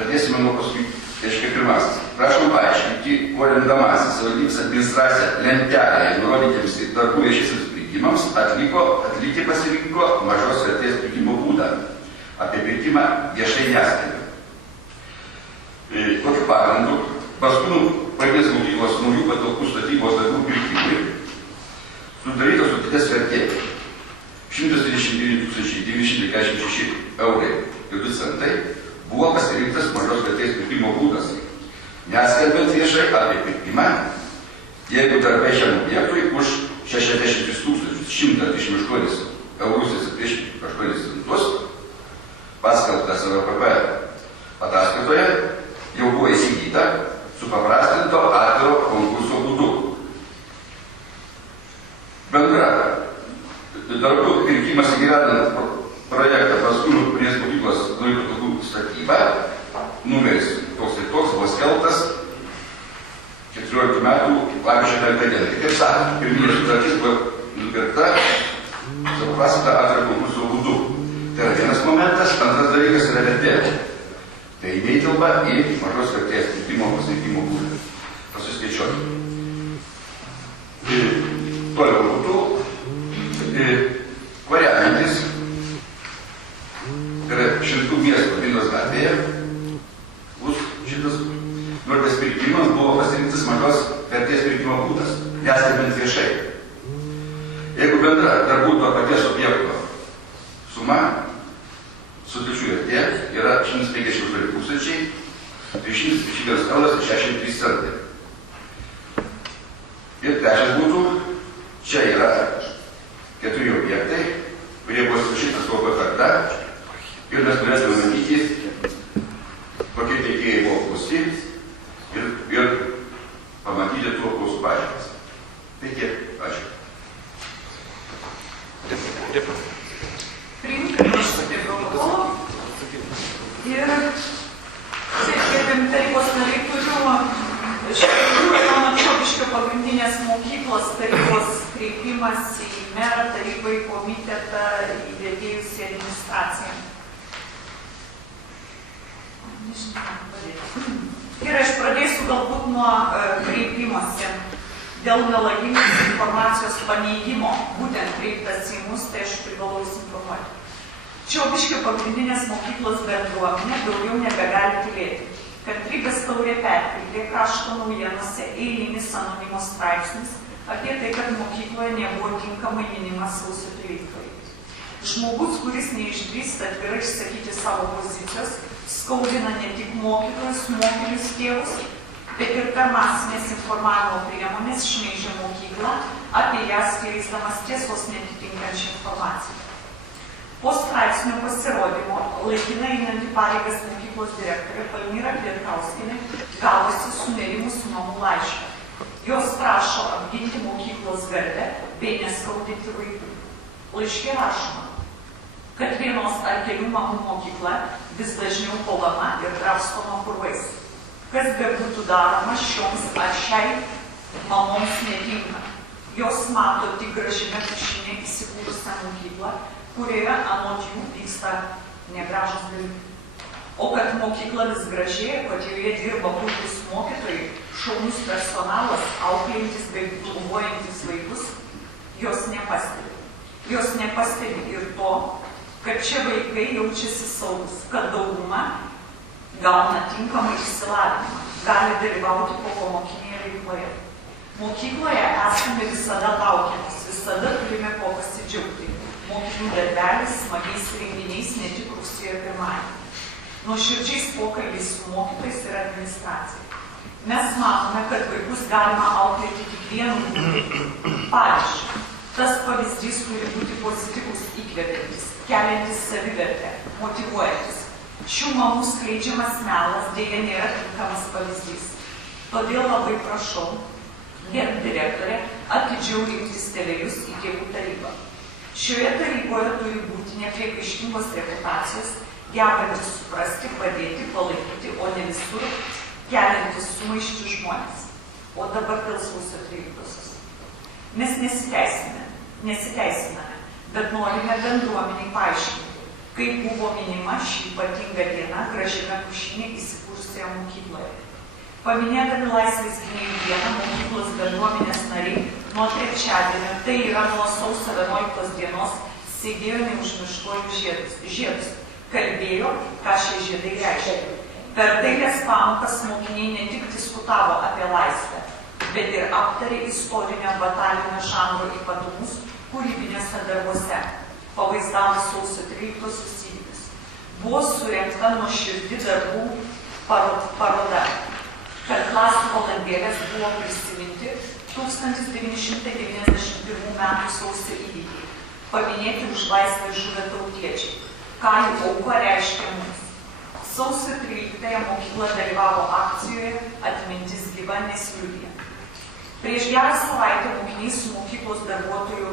Pradėsime nuo paskui. Reiškia, pirmasis. Prašom paaiškinti, kuo remdamasis savivaldybės administracija lentelėje nurodytiems darbų viešiesiams pirkimams atlikti pasirinko mažos vertės pirkimo būdą. Apie pirkimą viešai neskelbė. Kokiu pagrindu Baskūnų pradės mokyklos naujų patalpų statybos darbų pirkimui sudarytos sutarties vertė 129 946 eurai ir 2 centai buvo pasirinktas mažos vertės pirkimo būdas, neskelbiant viešai apie pirkimą, jeigu darbai šiam objektui už 63 128 eurus ir 78 centus paskelbtas RPP ataskaitoje jau buvo įsigyta supaprastinto atviro konkurso būdu. Bendra darbų pirkimas įgyvendinant projektą Baskūnų pradės mokyklos naujų patalpų statybą numeris toks ir toks buvo skelbtas 14 metų lapkričio 5 dieną. Kaip sakant, pirminė sutartis buvo nupirkta supaprastinta atviro konkurso būdu. Tai yra vienas momentas, antras dalykas yra vertė. Tai neįtilpa į mažos vertės pirkimo pasirinkimo būdą. Pasiskaičiuoti. Toliau būtų variantis, tai yra Šimtų miesto Vilniaus gatvėje, bus šitas nuodas pirkimas buvo pasirinktas mažos vertės pirkimo būdas, neskelbiant viešai. Jeigu bendra darbų to paties objekto suma sutarčių vertė yra 158 361 euras ir 63 centai. Ir trečias būtų, čia yra 4 objektai, kurie buvo surašytas savo kartą ir mes turėtume matyti, kokie teikėjai buvo apklausti ir pamatyti tų apklausų pažymas. Tai tiek. Ačiū. Priimkime šitą protokolą ir gerbiami tarybos nariai turiu Jono Čiobiškio pagrindinės mokyklos tarybos kreipimas į merą, tarybą, į komitetą, į vedėjus į administraciją. Ir aš pradėsiu galbūt nuo kreipimosi dėl melagingos informacijos paneigimo, būtent kreiptas į mus, tai aš privalau jūs informuoti. Čiobiškio pagrindinės mokyklos bendruomenė daugiau nebegali tylėti. Kantrybės taurė perpildė krašto naujienose eilinis anonimo straipsnis apie tai, kad mokykloje nebuvo tinkamai minimas sausio 13. Žmogus, kuris neišdrįsta atvirai išsakyti savo pozicijos, skaudina ne tik mokytojus, mokinius tėvus, bet ir per masinės informavimo priemonės šmeižia mokyklą, apie ją skleisdamas tiesos netitinkančią informaciją. Po straipsnio pasirodymo laikinai einanti pareigas mokyklos direktorė Palmira Kvietkauskinė gavosi sunerimusių mamų laišką. Jos prašo apginti mokyklos garbę bei neskaudinti vaikų. Laiške rašoma, kad vienos ar kelių mamų mokykla vis dažniau puolama ir drabstoma purvais. Kas be būtų daroma šioms ar šiai mamoms netinka. Jos mato tik gražinę Pušinę įsikūrusią mokyklą, kurioje anot jų vyksta negražus dalykai. O kad mokykla vis gražėja, kad joje dirba puikūs mokytojai, šaunus personalas, auklėjantis bei globojantys vaikus, jos nepastebi. Jos nepastebi ir to, kad šie vaikai jaučiasi saugus, kad dauguma gauna tinkamą išsilavinimą, gali dalyvauti popamokinėje veikloje. Mokykloje esame visada laukiamas, visada turime ko pasidžiaugti. Mokinių darbelis, smagiais renginiais, ne tik rugsėjo 1. Nuoširdžiais pokalbiais su mokytojais ir administracija. Mes manome, kad vaikus galima auklėti tik vienu būdu. Pavyzdžiui, tas pavyzdys turi būti pozityvus, įkvepiantis, keliantis savivertę, motyvuojantis. Šių mamų skleidžiamas melas dėja nėra tinkamas pavyzdys. Todėl labai prašau, direktorė, atidžiau rinktis tėvelius į tėvų tarybą. Šioje taryboje turi būti nepriekaištingos reputacijos, gebantis suprasti, padėti, palaikyti, o ne visur keliantis sumaišti žmonės. O dabar dėl sausio 13. Mes nesiteisiname, bet norime bendruomeniai paaiškinti, kaip buvo minima šį ypatingą dieną Gražina Pušinė įsivaizduoti. Paminėdami Laisvės gynėjų dieną, mokyklos bendruomenės nariai nuo trečiadienio, tai yra nuo sausio 11 dienos, sėdėjo neužmirštuolių žiedus. Kalbėjo, ką šie žiedai reiškia. Per dailės pamokas mokiniai ne tik diskutavo apie laisvę, bet ir aptarė istorinio batalinio žanro ypatumus kūrybinėse darbuose, pavaizdavo sausio 13 įvykius. Buvo surengta nuoširdi darbų paroda. Per klasių valandėlės buvo prisiminti 1991 metų sausio įvykiai, paminėti už laisvę žuvę tautiečiai, ką jų auka reiškia mums. Sausio 13 mokykla dalyvavo akcijoje Atmintis gyva nesliūdija. Prieš gerą savaitę mokiniai su mokyklos darbuotojų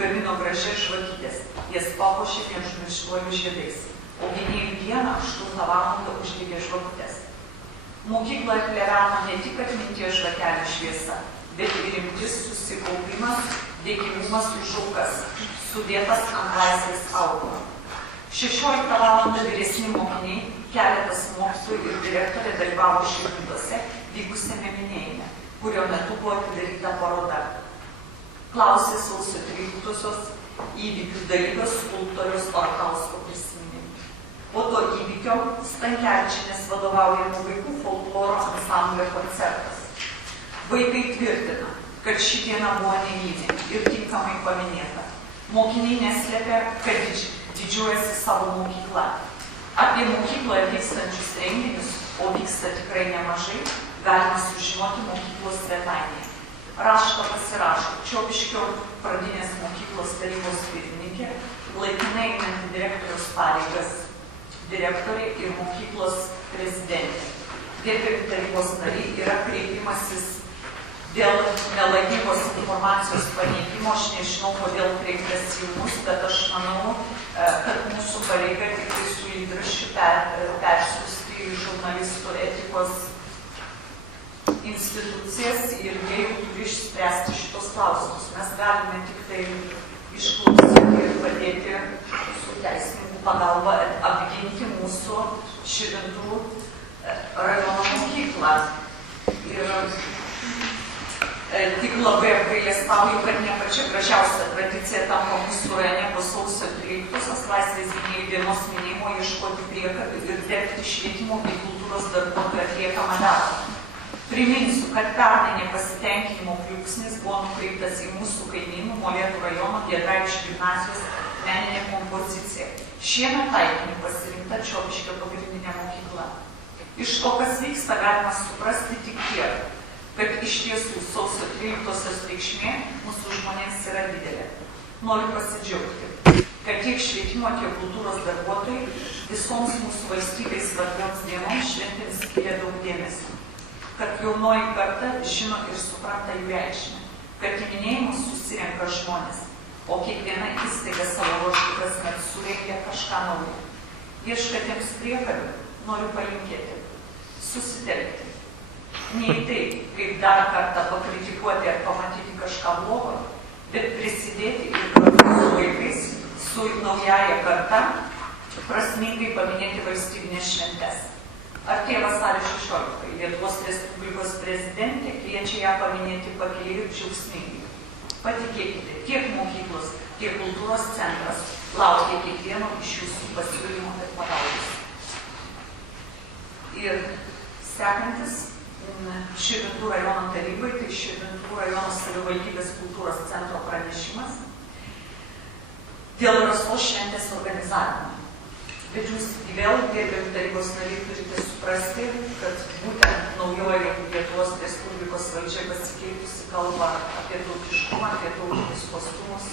gamino gražias žvakytes, jas papuošė neužmirštuolių žiedais, o gynėjų dieną 8 valandą uždegė žvakutes. Mokykloje pleveno ne tik atminties žvakelio šviesa, bet ir rimtis susikaupimas, dėkingumas už aukas, sudėtas ant laisvės aukuro. 16 valandą vyresni mokiniai, keletas mokytojų ir direktorė dalyvavo Širvintose vykusiame minėjime, kurio metu buvo atidaryta paroda. Klausė sausio 13 įvykių dalyvio skulptoriaus Orkausko prisiminimų. Po to įvykio Stankevičienės vadovaujamų vaikų folkloro ansamblio koncertas. Vaikai tvirtina, kad ši diena buvo neeilinė ir tinkamai paminėta. Mokiniai neslėpė, kad didžiuojasi savo mokykla. Apie mokykloje vykstančius renginius, o vyksta tikrai nemažai, galima sužinoti mokyklos svetainėje. Raštą pasirašo Čiobiškio pradinės mokyklos tarybos pirmininkė, laikinai einanti direktoriaus pareigas direktorė ir mokyklos prezidentė. Gerbiami tarybos nariai, yra kreipimasis dėl nelaimingos informacijos paneigimo. Aš nežinau, kodėl kreipėsi į mus, bet aš manau, kad mūsų pareiga tik tai su įdraščiu persiųsti į žurnalistų etikos institucijas ir jie jau turi išspręsti šitos klausimus. Mes galime tik tai išklausyti ir padėti su teisininkų pagalba apginti mūsų Širvintų rajono mokyklą. Ir tik labai apgailestauju, kad ne pačia gražiausia tradicija tampa mūsų rajone po sausio 13 Laisvės gynėjų dienos minėjimo ieškoti priekabių ir dirbti švietimo bei kultūros darbuotojų atliekamą darbą. Priminsiu, kad pernai nepasitenkinimo pliūpsnis buvo nukreiptas į mūsų kaimynų Molėtų rajono Giedraičių gimnazijos meninė kompozicija. Šiemet taikiniu pasirinkta Čiobiškio pagrindinė mokykla. Iš to, kas vyksta, galima suprasti tik tiek, kad iš tiesų sausio 13 reikšmė mūsų žmonėms yra didelė. Noriu pasidžiaugti, kad tiek švietimo, tiek kultūros darbuotojai visoms mūsų valstybės svarbioms dienoms šventėms skiria daug dėmesio. Kad jaunoji karta žino ir supranta jų reikšmę, kad į minėjimus susirenka žmonės, o kiekviena įstaiga savo ruožtu kasmet surengia kažką naujo. Ieškatiems priekabių noriu palinkėti, susitelkti. Ne į tai, kaip dar kartą pakritikuoti ar pamatyti kažką blogo, bet prisidėti ir kartu su vaikais, su naujaja karta, prasmingai paminėti valstybinės šventes. Artėja vasario 16, Lietuvos Respublikos prezidentė kviečia ją paminėti pakiliai ir džiaugsmingai. Patikėkite, tiek mokyklos, tiek kultūros centras laukia kiekvieno iš jūsų pasiūlymų ir pagalbos. Ir sekantis Širvintų rajono tarybai, tai Širvintų rajono savivaldybės kultūros centro pranešimas dėl Rasos šventės organizavimo. Bet jūs vėl, gerbiami tarybos nariai, turite suprasti, kad būtent naujoji Lietuvos Respublikos valdžia pasikeitusi kalba apie tautiškumą, apie tautinius kostiumus,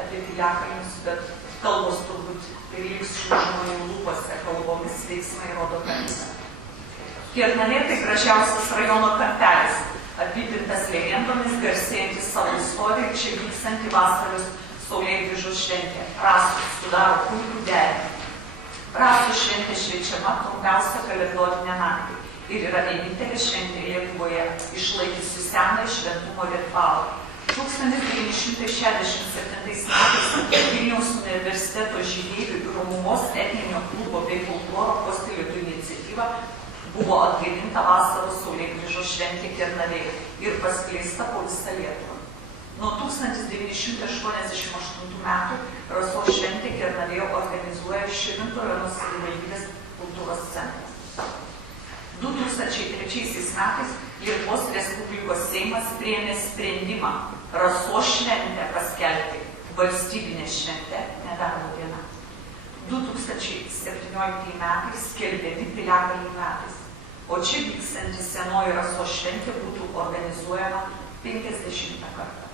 apie piliakalnius, bet kalbos turbūt ir liks šių žmonių lūpose, kalbomis veiksmai rodo kančią. Kernavė tai gražiausias rajono kampelis, apipintas legendomis, garsėjantis savo istoriją, čia vykstanti vasaros saulėgrįžų šventė. Rasos sudaro puikų derinį. Rasų šventė šveičiama trumpiausią kalendorinę naktį ir yra vienintelė šventė Lietuvoje išlaikiusi seną šventumo ritualą. 1967 metais Vilniaus universiteto žydėjų ir Romuvos etninio klubo bei folkloro puoselėtojų iniciatyva Buvo atgaivinta vasaros saulėgrįžos šventė Kernavėje ir paskleista po visą Lietuvą. Nuo 1988 metų Rasos šventė Kernavėje organizuoja Širvintų rajono savivaldybės kultūros centras. 2003 metais Lietuvos Respublikos Seimas priėmė sprendimą Rasos šventę paskelbti valstybinė šventė, nedarbo diena. 2017 metais skelbiami piliakalnių metais, o čia vykstanti senoji Rasos šventė būtų organizuojama 50 kartą.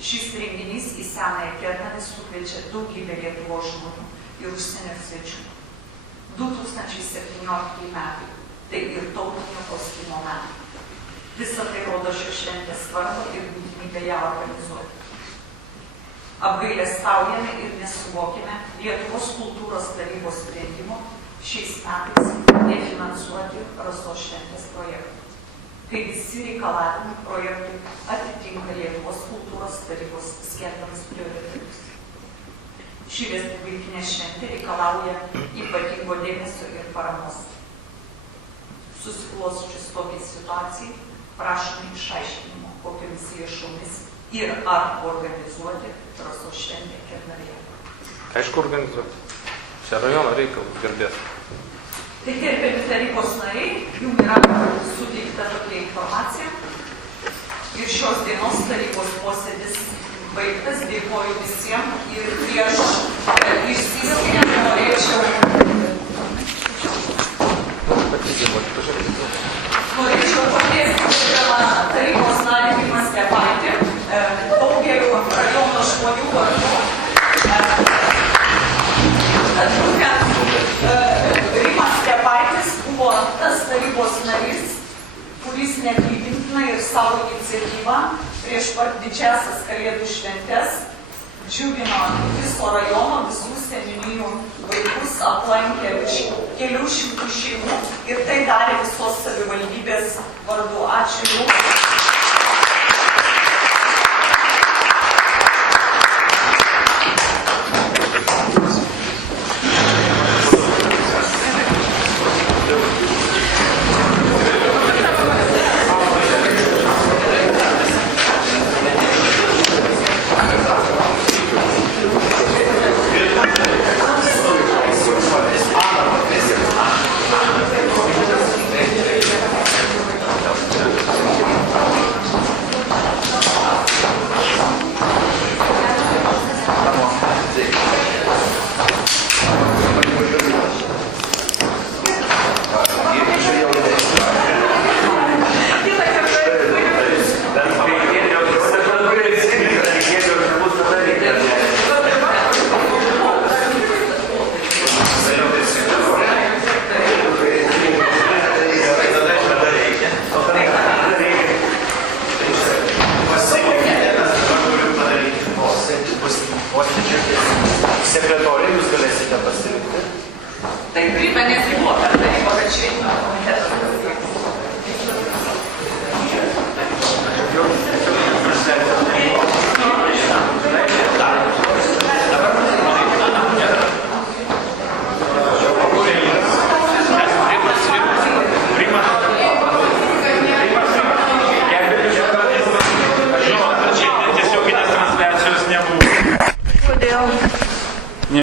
Šis renginys į senąją Kernavę sukviečia daugybę Lietuvos žmonių ir užsienio svečių. 2017 metai tai ir tautinio kostiumo metai. Visą tai rodo šios šventės svarbą ir būtinybę ją organizuoti. Apgailestaujame ir nesuvokime Lietuvos kultūros tarybos sprendimo šiais metais nefinansuoti Rasos šventės projektų, kai visi reikalavimai projektui atitinka Lietuvos kultūros tarybos skelbiamus prioritetus. Ši respublikinė šventė reikalauja ypatingo dėmesio ir paramos. Susiklosčius tokiai situacijai, prašome išaiškinimo, kokiamis lėšomis ir ar organizuoti Rasos šventę Kernavėje. Aišku, organizuoti. Čia rajono reikalus garbės. Tai gerbiami tarybos nariai, jums yra suteikta tokia informacija. Ir šios dienos tarybos posėdis baigtas. Dėkoju visiems ir prieš išsiskiriant norėčiau pakviesti tarybos narį Rimą Stepaitį, daugeliu rajono žmonių vardu. Rimas Stepaitis buvo tas tarybos narys, kuris neatlygintinai ir savo iniciatyvą prieš pat didžiąsias Kalėdų šventes džiugino viso rajono, visų seniūnijų vaikus, aplankė kelių šimtų šeimų ir tai darė visos savivaldybės vardu. Ačiū Jums.